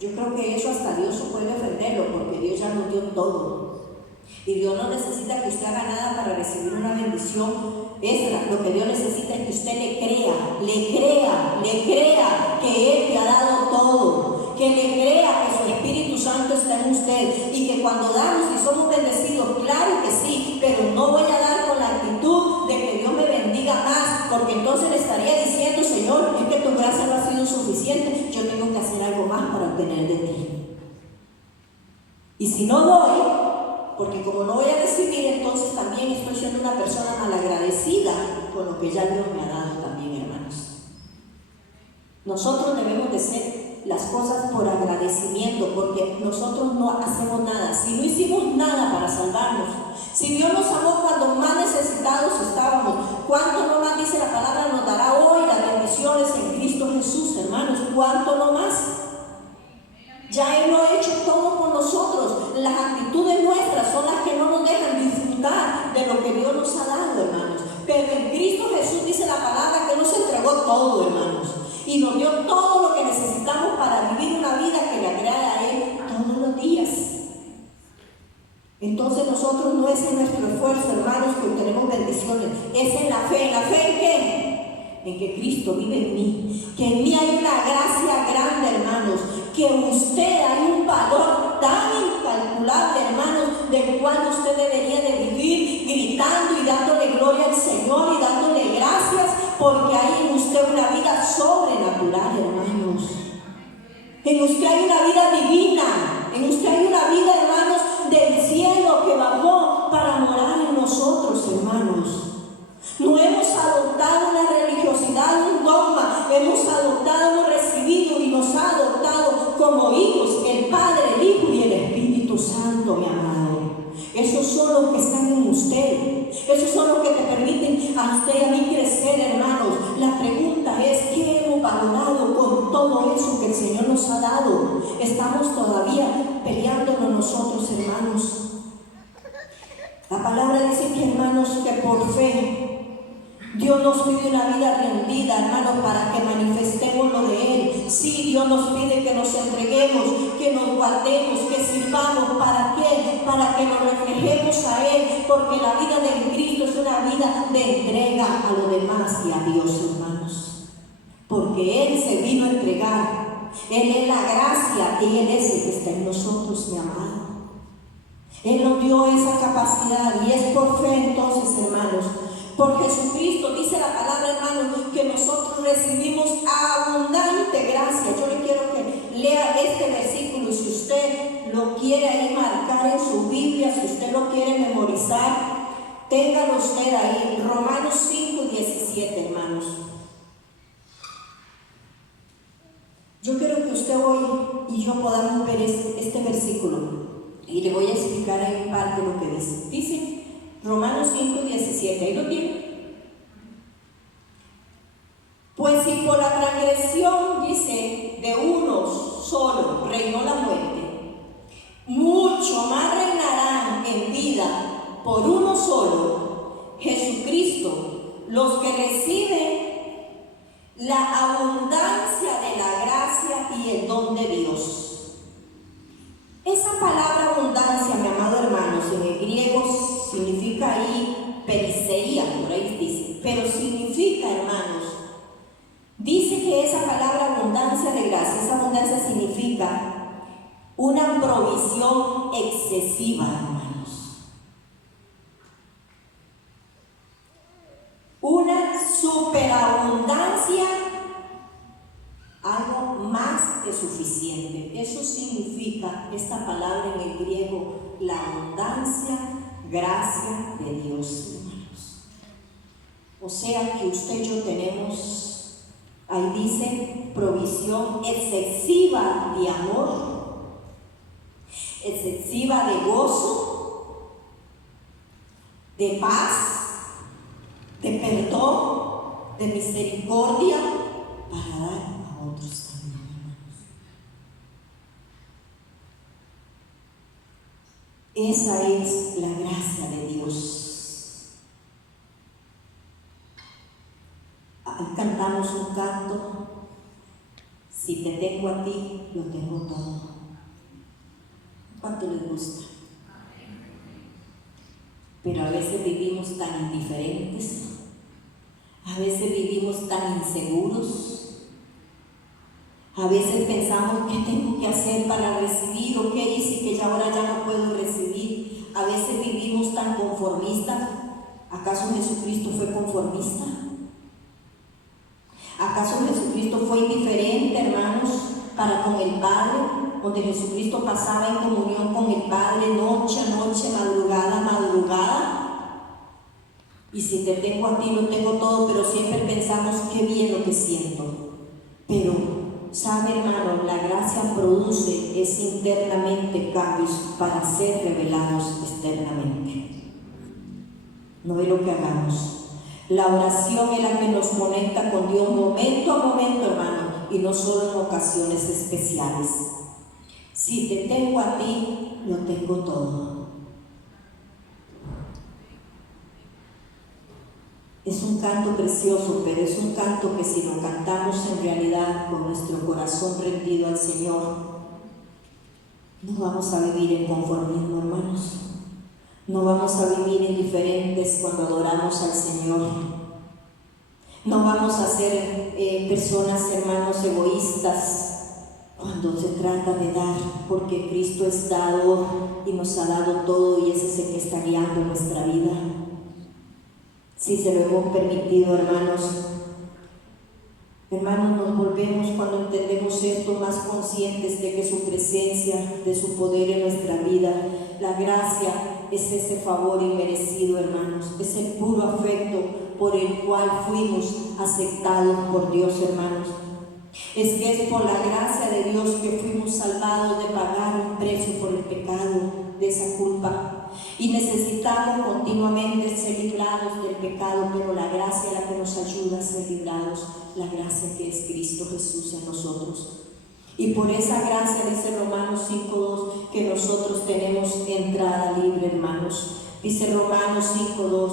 yo creo que eso hasta Dios se puede ofenderlo, porque Dios ya nos dio todo. Y Dios no necesita que usted haga nada para recibir una bendición extra. Lo que Dios necesita es que usted le crea que Él te ha dado todo. Que le crea que su Espíritu Santo está en usted. Y que cuando damos y somos bendecidos, claro que sí, pero no voy a dar con la actitud de que Dios me bendiga más, porque entonces le estaría diciendo, Señor, es que tu gracia no ha sido suficiente, yo tengo que hacer algo más para obtener de ti. Y si no doy, porque como no voy a recibir, entonces también estoy siendo una persona malagradecida con lo que ya Dios me ha dado también, hermanos. Nosotros debemos de hacer las cosas por agradecimiento, porque nosotros no hacemos nada. Si no hicimos nada para salvarnos, si Dios nos amó cuando más necesitados estábamos, ¿cuánto no más, dice la palabra, nos dará hoy las bendiciones en Cristo Jesús, hermanos? ¿Cuánto no más? Ya Él lo ha hecho todo por nosotros. Las actitudes nuestras son las que no nos dejan disfrutar de lo que Dios nos ha dado, hermanos. Pero en Cristo Jesús dice la palabra que nos entregó todo, hermanos, y nos dio todo lo que necesitamos para vivir una vida que le agrade a Él todos los días. Entonces nosotros no es en nuestro esfuerzo, hermanos, que obtenemos bendiciones, es en la fe. ¿En la fe en qué? En que Cristo vive en mí, que en mí hay una gracia grande, hermanos, que en usted hay un valor tan incalculable, hermanos, del cual usted debería de vivir gritando y dándole gloria al Señor y dándole gracias, porque hay en usted una vida sobrenatural, hermanos. En usted hay una vida divina, en usted hay una vida, hermanos, del cielo que bajó para morar en nosotros, hermanos. No hemos adoptado una religiosidad, un dogma, hemos adoptado, hemos recibido y nos ha adoptado como hijos, el Padre, el Hijo y el Espíritu Santo, mi amado. Esos son los que están en usted, esos son los que te permiten a usted y a mí crecer, hermanos. La pregunta es, ¿qué hemos valorado con todo eso que el Señor nos ha dado? Estamos todavía peleándonos nosotros, hermanos. La palabra dice que, hermanos, que por fe Dios nos pide una vida rendida, hermanos, para que manifestemos lo de Él. Sí, Dios nos pide que nos entreguemos, que nos guardemos, que sirvamos. ¿Para qué? Para que nos reflejemos a Él, porque la vida de Cristo es una vida de entrega a los demás y a Dios, hermanos. Porque Él se vino a entregar. Él es la gracia y Él es el que está en nosotros, mi amado. Él nos dio esa capacidad y es por fe, entonces, hermanos. Por Jesucristo, dice la palabra, hermanos, que nosotros recibimos abundante gracia. Yo le quiero que lea este versículo, y si usted lo quiere ahí marcar en su Biblia, si usted lo quiere memorizar, téngalo usted ahí. Romanos 5:17, hermanos. Yo quiero que usted hoy y yo podamos ver este versículo, y le voy a explicar ahí en parte lo que dice. Dice Romanos 5:17, ¿ahí lo tiene? Pues si por la transgresión, dice, de uno solo reinó la muerte, mucho más reinarán en vida por uno solo, Jesucristo, los que reciben la abundancia de la gracia y el don de Dios. Esa palabra abundancia, mi amado hermanos, en el griego significa ahí periseía, por ahí dice, pero significa, hermanos, dice que esa palabra abundancia de gracia, esa abundancia significa una provisión excesiva, hermanos. Una superabundancia, algo más que suficiente. Eso significa esta palabra en el griego, la abundancia, gracia de Dios, hermanos. O sea que usted y yo tenemos, ahí dice, provisión excesiva de amor, excesiva de gozo, de paz, de perdón, de misericordia, para dar a otros también, hermanos. Esa es la gracia de Dios. Ahí cantamos un canto: si te tengo a ti, lo tengo todo. ¿Cuánto les gusta? Pero a veces vivimos tan indiferentes, a veces vivimos tan inseguros, a veces pensamos, ¿qué tengo que hacer para recibir? ¿O qué hice que ya ahora ya no puedo recibir? A veces vivimos tan conformistas. ¿Acaso Jesucristo fue conformista? ¿Acaso Jesucristo fue indiferente, hermanos, para con el Padre? donde Jesucristo pasaba en comunión con el Padre noche a noche, madrugada a madrugada. Y si te tengo a ti, lo tengo todo, pero siempre pensamos qué bien lo que siento. Pero, ¿sabe, hermano? La gracia produce internamente cambios para ser revelados externamente. No es lo que hagamos. La oración es la que nos conecta con Dios momento a momento, hermano, y no solo en ocasiones especiales. Si te tengo a ti, lo tengo todo. Es un canto precioso, pero es un canto que si lo cantamos en realidad con nuestro corazón rendido al Señor, no vamos a vivir en conformismo, hermanos. No vamos a vivir indiferentes cuando adoramos al Señor. No vamos a ser personas, hermanos, egoístas cuando se trata de dar, porque Cristo es dador y nos ha dado todo y ese es el que está guiando nuestra vida. Si se lo hemos permitido, hermanos, nos volvemos cuando entendemos esto más conscientes de que su presencia, de su poder en nuestra vida, la gracia es ese favor inmerecido, hermanos, es el puro afecto por el cual fuimos aceptados por Dios, hermanos. Es que es por la gracia de Dios que fuimos salvados de pagar un precio por el pecado, de esa culpa. Y necesitamos continuamente ser librados del pecado, pero la gracia es la que nos ayuda a ser librados, la gracia que es Cristo Jesús en nosotros. Y por esa gracia, dice Romanos 5:2, que nosotros tenemos entrada libre, hermanos. Dice Romanos 5:2,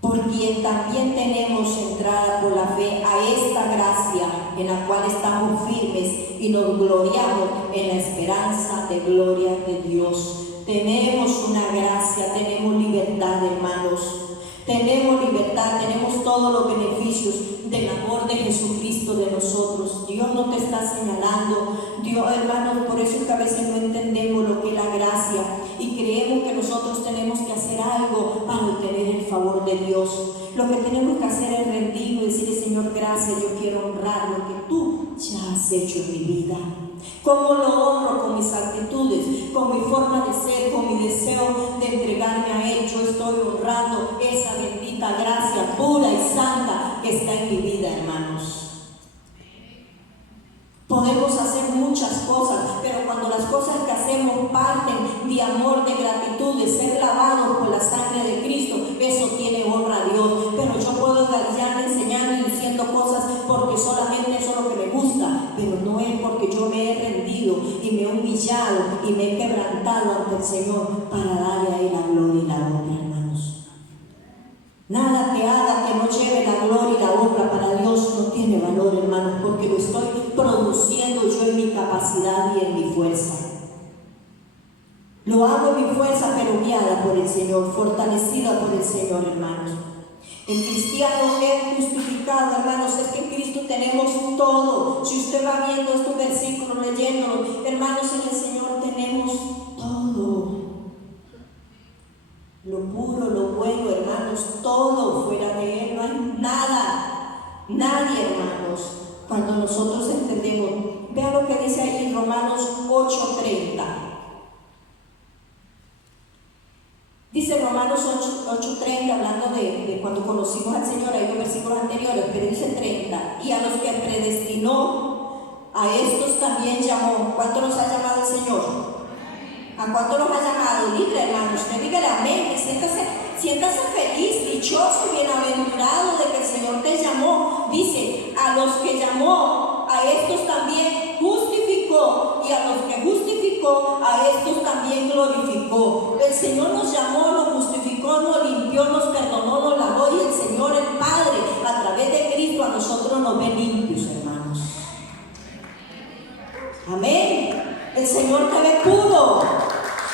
por quien también tenemos entrada por la fe a esta gracia en la cual estamos firmes y nos gloriamos en la esperanza de gloria de Dios. Tenemos una gracia, tenemos libertad, hermanos. Tenemos libertad, tenemos todos los beneficios del amor de Jesucristo de nosotros. Dios no te está señalando. Dios, hermanos, por eso es que a veces no entendemos lo que es la gracia y creemos que nosotros tenemos que hacer algo para obtener el favor de Dios. Lo que tenemos que hacer es rendirnos y decirle: Señor, gracias, yo quiero honrar lo que tú ya has hecho en mi vida. ¿Cómo lo honro? Con mis actitudes, con mi forma de ser, con mi deseo de entregarme a Él. Yo estoy honrando esa bendita gracia pura y santa que está en mi vida, hermanos. Podemos hacer muchas cosas, pero cuando las cosas que hacemos parten de amor, de gratitud, de ser lavados por la sangre de Cristo, eso tiene honra a Dios. Pero yo puedo gallar enseñando y diciendo cosas porque solamente eso es lo que me gusta, pero no es porque yo me he rendido y me he humillado y me he quebrantado ante el Señor para darle a Él la gloria y la honra, hermanos. Nada que haga que no lleve la gloria y la honra para Dios no tiene valor, hermanos, porque lo estoy produciendo yo en mi capacidad y en mi fuerza. Lo hago en mi fuerza, pero guiada por el Señor, fortalecida por el Señor, hermanos. El cristiano es justificado, hermanos, es que en Cristo tenemos todo. Si usted va viendo estos versículos, leyéndolos, hermanos, en el Señor tenemos todo. Lo puro, lo bueno, hermanos, todo. Fuera de Él no hay nada, nadie, hermanos. Cuando nosotros entendemos, vean lo que dice ahí en Romanos 8:30. Dice Romanos 8:30, hablando de cuando conocimos al Señor, hay dos versículos anteriores, pero dice 30, y a los que predestinó, a estos también llamó. ¿Cuánto nos ha llamado el Señor? ¿A cuánto nos ha llamado? Libre, hermano, usted dígale amén, siéntase feliz, dichoso y bienaventurado de que el Señor te llamó. Dice, a los que llamó, a estos también justificó, y a los que justificó, a estos también glorificó. El Señor nos llamó, nos justificó, nos limpió, nos perdonó, nos lavó, y el Señor, el Padre, a través de Cristo, a nosotros nos ve limpios, hermanos. Amén. El Señor te ve puro,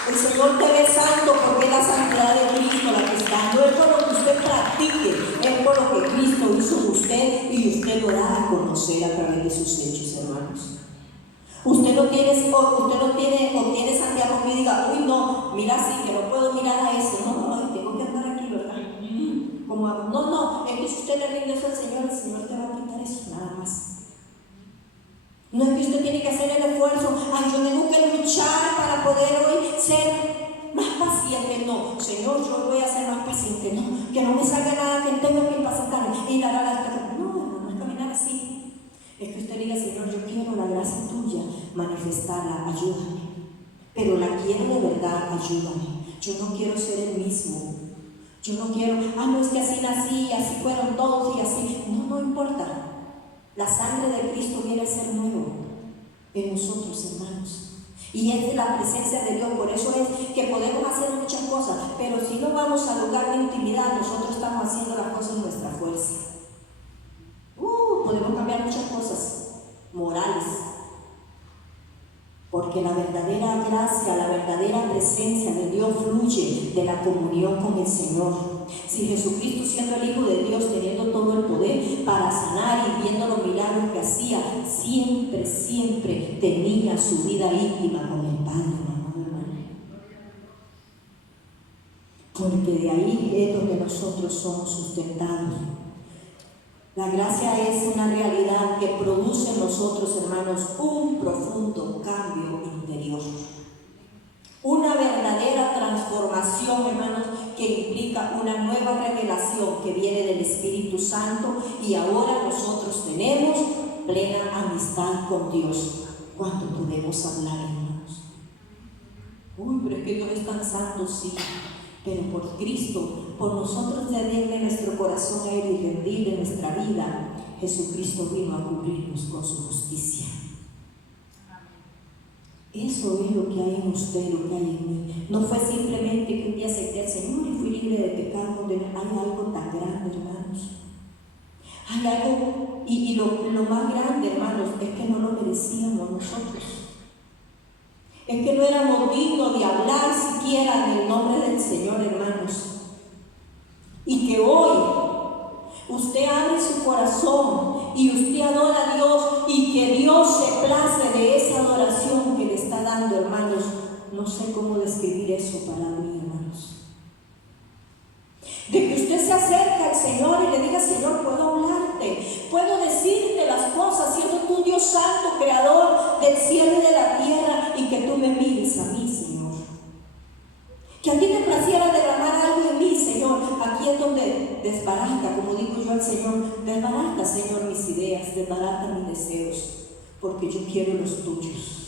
el Señor te ve santo, porque es la santidad de Cristo la que está. No es por lo que usted practique, es por lo que Cristo hizo en usted y usted lo da a conocer a través de sus hechos, hermanos. Usted no tiene Santiago que diga: uy, no, mira así, que no puedo mirar a ese, no, tengo que andar aquí, ¿verdad? No, es que si usted le rinde eso al Señor, el Señor te va a quitar eso, nada más. No es que usted tiene que hacer el esfuerzo, ay, yo tengo que luchar para poder hoy ser más paciente. No, Señor, yo voy a ser más paciente. No, que no me salga nada, que tenga que impacientarme y dar a la... No, no es caminar así. Es que usted diga, Señor, yo quiero la gracia tuya, manifestarla, ayúdame. Pero la quiero de verdad, ayúdame. Yo no quiero ser el mismo. Yo no quiero, no es que así nací, así fueron todos y así. No importa. La sangre de Cristo viene a ser nuevo en nosotros, hermanos. Y es de la presencia de Dios. Por eso es que podemos hacer muchas cosas, pero si no vamos al lugar de intimidad, nosotros estamos haciendo las cosas en nuestra fuerza. Podemos cambiar muchas cosas morales, porque la verdadera gracia, la verdadera presencia de Dios fluye de la comunión con el Señor. Si Jesucristo, siendo el Hijo de Dios, teniendo todo el poder para sanar y viendo los milagros que hacía, siempre tenía su vida íntima con el Padre, hermano. Porque de ahí es donde nosotros somos sustentados. La gracia es una realidad que produce en nosotros, hermanos, un profundo cambio interior. Una verdadera transformación, hermanos, que implica una nueva revelación que viene del Espíritu Santo, y ahora nosotros tenemos plena amistad con Dios. ¿Cuánto podemos hablar, hermanos? Pero es que Dios es tan santo, sí. Pero por Cristo, por nosotros cederle nuestro corazón a Él y rendirle nuestra vida, Jesucristo vino a cubrirnos con su justicia. Eso es lo que hay en usted, lo que hay en mí. No fue simplemente que un día acepté al Señor y fui libre de pecado. Hay algo tan grande, hermanos. Hay algo, y lo más grande, hermanos, es que no lo merecíamos nosotros. Es que no éramos dignos de hablar siquiera en el nombre del Señor, hermanos. Y que hoy usted abre su corazón y usted adora a Dios, y que Dios se place de esa adoración que le está dando, hermanos. No sé cómo describir eso para mí, hermanos. De que usted se acerca al Señor y le diga, Señor, puedo hablarte, puedo decirte las cosas, siendo tú Dios santo, creador del cielo y de la tierra, y que tú me mires a mí, Señor. Que a ti te placiera derramar algo en mí, Señor. Aquí es donde desbarata, como digo yo al Señor, desbarata, Señor, mis ideas, desbarata mis deseos, porque yo quiero los tuyos.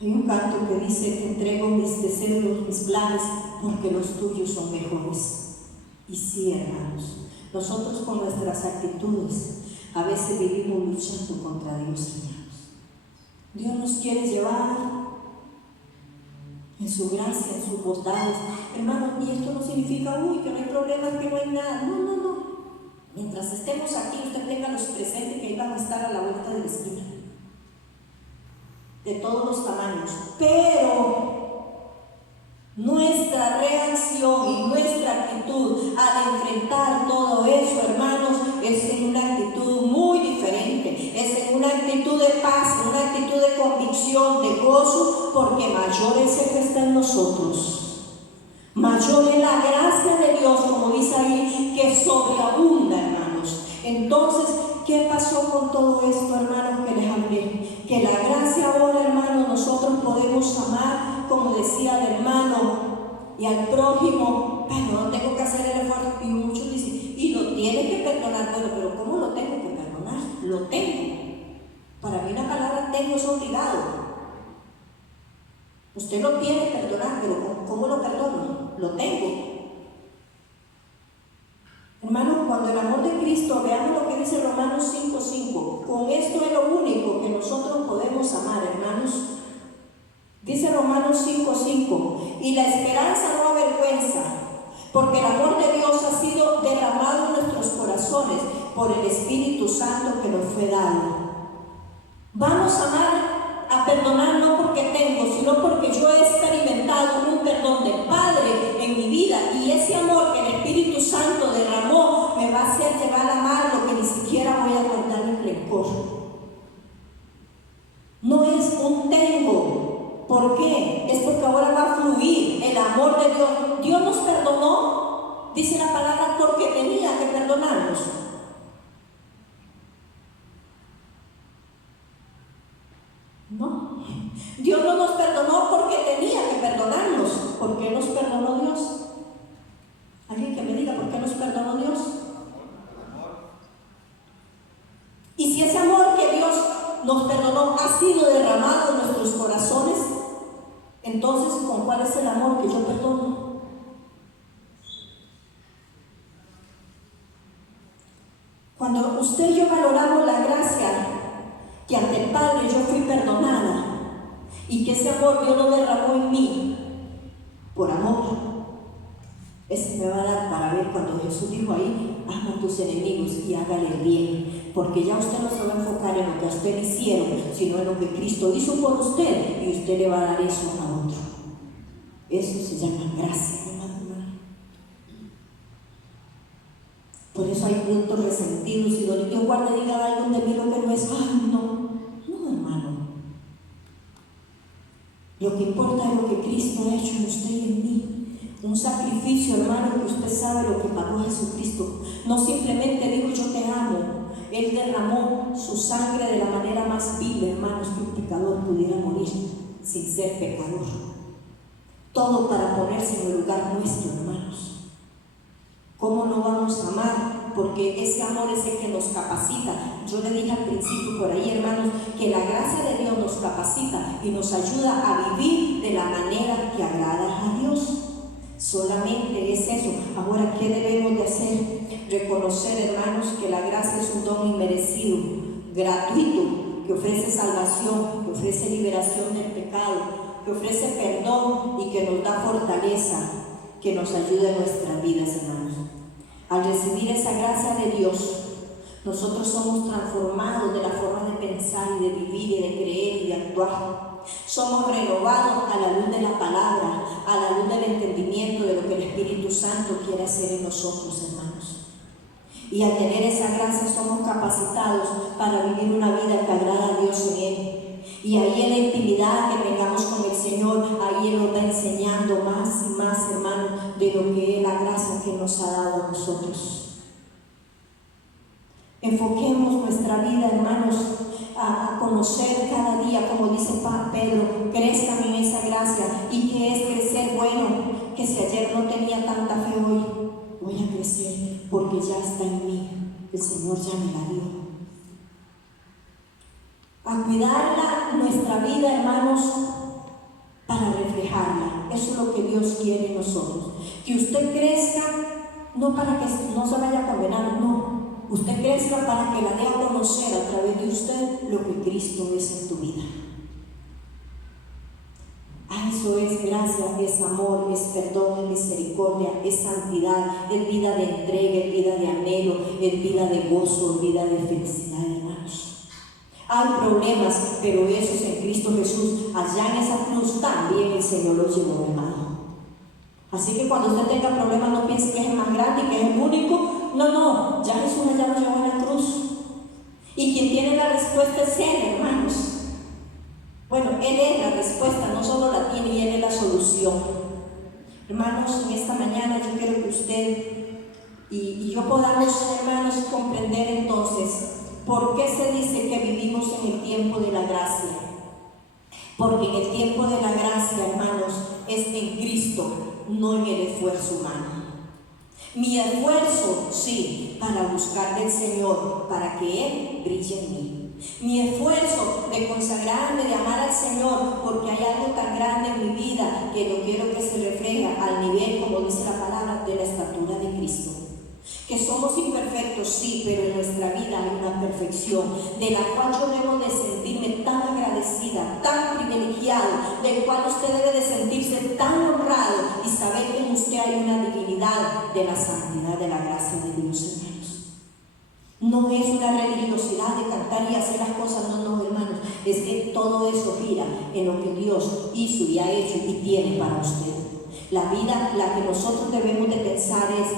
Hay un canto que dice que entrego mis deseos, mis planes, porque los tuyos son mejores. Y sí, hermanos, nosotros con nuestras actitudes a veces vivimos luchando contra Dios, hermanos. Dios nos quiere llevar en su gracia, en sus bondades, hermanos. Y esto no significa, que no hay problemas, que no hay nada. No. Mientras estemos aquí, usted tenga los presentes que iban a estar a la vuelta de la esquina, de todos los tamaños. Pero nuestra reacción y nuestra actitud al enfrentar todo eso, hermanos, es en una actitud muy diferente. Es en una actitud de paz, en una actitud de convicción, de gozo, porque mayor es el que está en nosotros. Mayor es la gracia de Dios, como dice ahí, que sobreabunda, hermanos. Entonces, ¿qué pasó con todo esto, hermanos, que les hablé? Que la gracia ahora, hermanos, nosotros podemos amar, como decía el hermano, y al prójimo, pero no tengo que hacer el esfuerzo. Y muchos dicen, y lo tiene que perdonar. Bueno, pero ¿cómo lo tengo que perdonar? Lo tengo. Para mí la palabra tengo es obligado. Usted lo tiene que perdonar, pero ¿cómo lo perdono? Lo tengo. Hermanos, cuando el amor de Cristo, veamos lo que dice Romanos 5:5. Con esto es lo único que nosotros podemos amar, hermanos. Dice Romanos 5:5, y la esperanza no avergüenza, porque el amor de Dios ha sido derramado en nuestros corazones por el Espíritu Santo que nos fue dado. Vamos a amar, a perdonar, no porque tengo, sino porque yo he experimentado un perdón del Padre en mi vida, y ese amor que el Espíritu Santo derramó me va a hacer llevar a amar lo que ni siquiera voy a guardar en rencor. No es un tengo. ¿Por qué? Es porque ahora va a fluir el amor de Dios. Dios nos perdonó, dice la palabra, porque tenía que perdonarnos. Dios no nos perdonó porque tenía que perdonarnos. ¿Por qué nos perdonó Dios? Alguien que me diga, ¿por qué nos perdonó Dios? Y si ese amor que Dios nos perdonó ha sido derramado en nuestros corazones, entonces, ¿con cuál es el amor que yo perdono? Cuando usted y yo valoramos la gracia que ante el Padre yo fui perdonada y que ese amor Dios lo derramó en mí por amor, ese me va a dar para ver cuando Jesús dijo ahí: ama a tus enemigos y hágale el bien, porque ya usted no se va a enfocar en lo que a usted le hicieron, sino en lo que Cristo hizo por usted, y usted le va a dar eso a otro. Eso se llama gracia, hermano. Por eso hay puntos resentidos y donde Dios guarde, diga algo de mí lo que no es. Ay, no, hermano. Lo que importa es lo que Cristo ha hecho en usted y en mí. Un sacrificio, hermano, que usted sabe lo que pagó Jesucristo. No simplemente digo yo te amo. Él derramó su sangre de la manera más vil, hermanos, que un pecador pudiera morir sin ser pecador. Todo para ponerse en el lugar nuestro, hermanos. ¿Cómo no vamos a amar? Porque ese amor es el que nos capacita. Yo le dije al principio por ahí, hermanos, que la gracia de Dios nos capacita y nos ayuda a vivir de la manera que agrada a Dios. Solamente es eso. Ahora, ¿qué debemos de hacer? Reconocer, hermanos, que la gracia es un don inmerecido, gratuito, que ofrece salvación, que ofrece liberación del pecado, que ofrece perdón y que nos da fortaleza, que nos ayuda en nuestras vidas, hermanos. Al recibir esa gracia de Dios, nosotros somos transformados de la forma de pensar y de vivir y de creer y de actuar. Somos renovados a la luz de la palabra, a la luz del entendimiento de lo que el Espíritu Santo quiere hacer en nosotros, hermanos. Y al tener esa gracia somos capacitados para vivir una vida que agrada a Dios en Él. Y ahí en la intimidad que tengamos con el Señor, ahí Él nos va enseñando más y más, hermano, de lo que es la gracia que nos ha dado a nosotros. Enfoquemos nuestra vida, hermanos, a conocer cada día, como dice Pedro, crezcan en esa gracia. ¿Y qué es crecer? Bueno, que si ayer no tenía tanta fe, hoy voy a crecer porque ya está en mí. El Señor ya me la dio. A cuidarla, nuestra vida, hermanos, para reflejarla. Eso es lo que Dios quiere en nosotros. Que usted crezca, no para que no se vaya a condenar, no. Usted crezca para que la dé a conocer a través de usted lo que Cristo es en tu vida. Eso es gracia, es amor, es perdón, es misericordia, es santidad, es vida de entrega, es vida de anhelo, es vida de gozo, es vida de felicidad, hermanos. Hay problemas, pero esos en Cristo Jesús, allá en esa cruz también el Señor los llevó, hermano. Así que cuando usted tenga problemas, no piense que es el más grande y que es el único. No, ya Jesús allá lo llevó en la cruz. Y quien tiene la respuesta es Él, hermanos. Bueno, Él es la respuesta, no solo la tiene, y Él es la solución. Hermanos, en esta mañana yo quiero que usted y yo podamos, hermanos, comprender entonces ¿por qué se dice que vivimos en el tiempo de la gracia? Porque en el tiempo de la gracia, hermanos, es en Cristo, no en el esfuerzo humano. Mi esfuerzo, sí, para buscar del Señor, para que Él brille en mí. Mi esfuerzo de consagrarme, de amar al Señor, porque hay algo tan grande en mi vida que lo quiero que se refleje al nivel, como dice la palabra, de la estatura de Cristo. Que somos imperfectos, sí, pero en nuestra vida hay una perfección de la cual yo debo de sentirme tan agradecida, tan privilegiado, del cual usted debe de sentirse tan honrado y saber que en usted hay una divinidad de la santidad, de la gracia de Dios, hermanos. No es una religiosidad de cantar y hacer las cosas, no, hermanos, es que todo eso gira en lo que Dios hizo y ha hecho y tiene para usted. La vida, la que nosotros debemos de pensar es: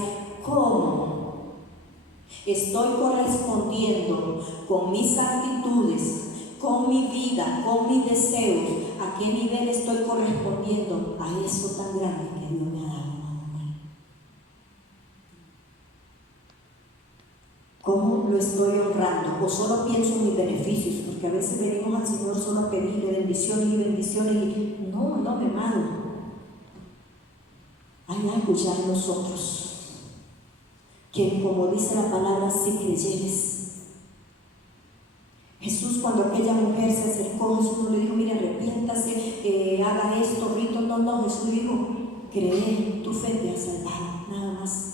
¿cómo estoy correspondiendo con mis actitudes, con mi vida, con mis deseos? ¿A qué nivel estoy correspondiendo a eso tan grande que Dios me ha dado? ¿Cómo lo estoy honrando? O solo pienso en mis beneficios, porque a veces venimos al Señor solo a pedirle bendiciones y bendiciones y no, mi hermano. Hay algo ya en nosotros que, como dice la palabra, si creyeres. Jesús, cuando aquella mujer se acercó, Jesús no le dijo, mire, arrepiéntase, haga esto, rito, no, Jesús dijo, creer, tu fe te ha salvado, nada más.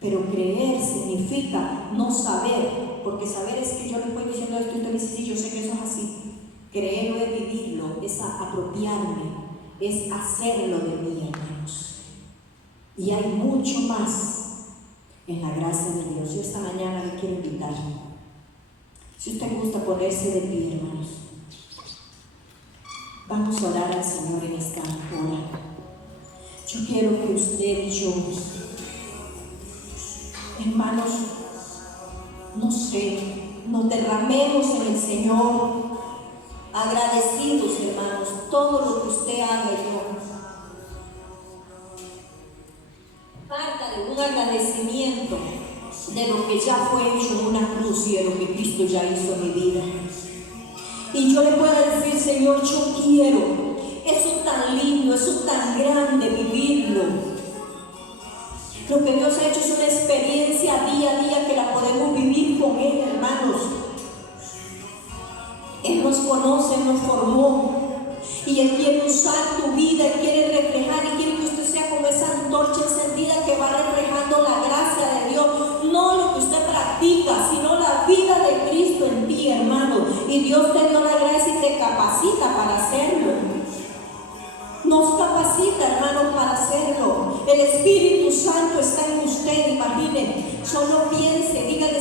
Pero creer significa no saber, porque saber es que yo le estoy diciendo esto y usted me dice, sí, yo sé que eso es así. Creerlo es vivirlo, es apropiarme, es hacerlo de mí, hermanos. Y hay mucho más en la gracia de Dios. Yo esta mañana le quiero invitar. Si usted gusta ponerse de pie, hermanos, vamos a orar al Señor en esta hora. Yo quiero que usted y yo, hermanos, no sé, nos derramemos en el Señor, agradecidos, hermanos, todo lo que usted haga, yo. Falta de un agradecimiento de lo que ya fue hecho en una cruz y de lo que Cristo ya hizo en mi vida. Y yo le puedo decir, Señor, yo quiero eso tan lindo, eso tan grande, vivirlo. Lo que Dios ha hecho es una experiencia día a día que la podemos vivir con Él, hermanos. Él nos conoce, nos formó y Él quiere usar tu vida, Él quiere reflejar y quiere que usted sea como esa antorcha encendida que va reflejando la gracia de Dios, no lo que usted practica, sino la vida de Cristo en ti, hermano. Y Dios te dio la gracia y te capacita para hacerlo. Nos capacita, hermanos, para hacerlo. El Espíritu Santo está en usted, imaginen. Solo piense, dígale,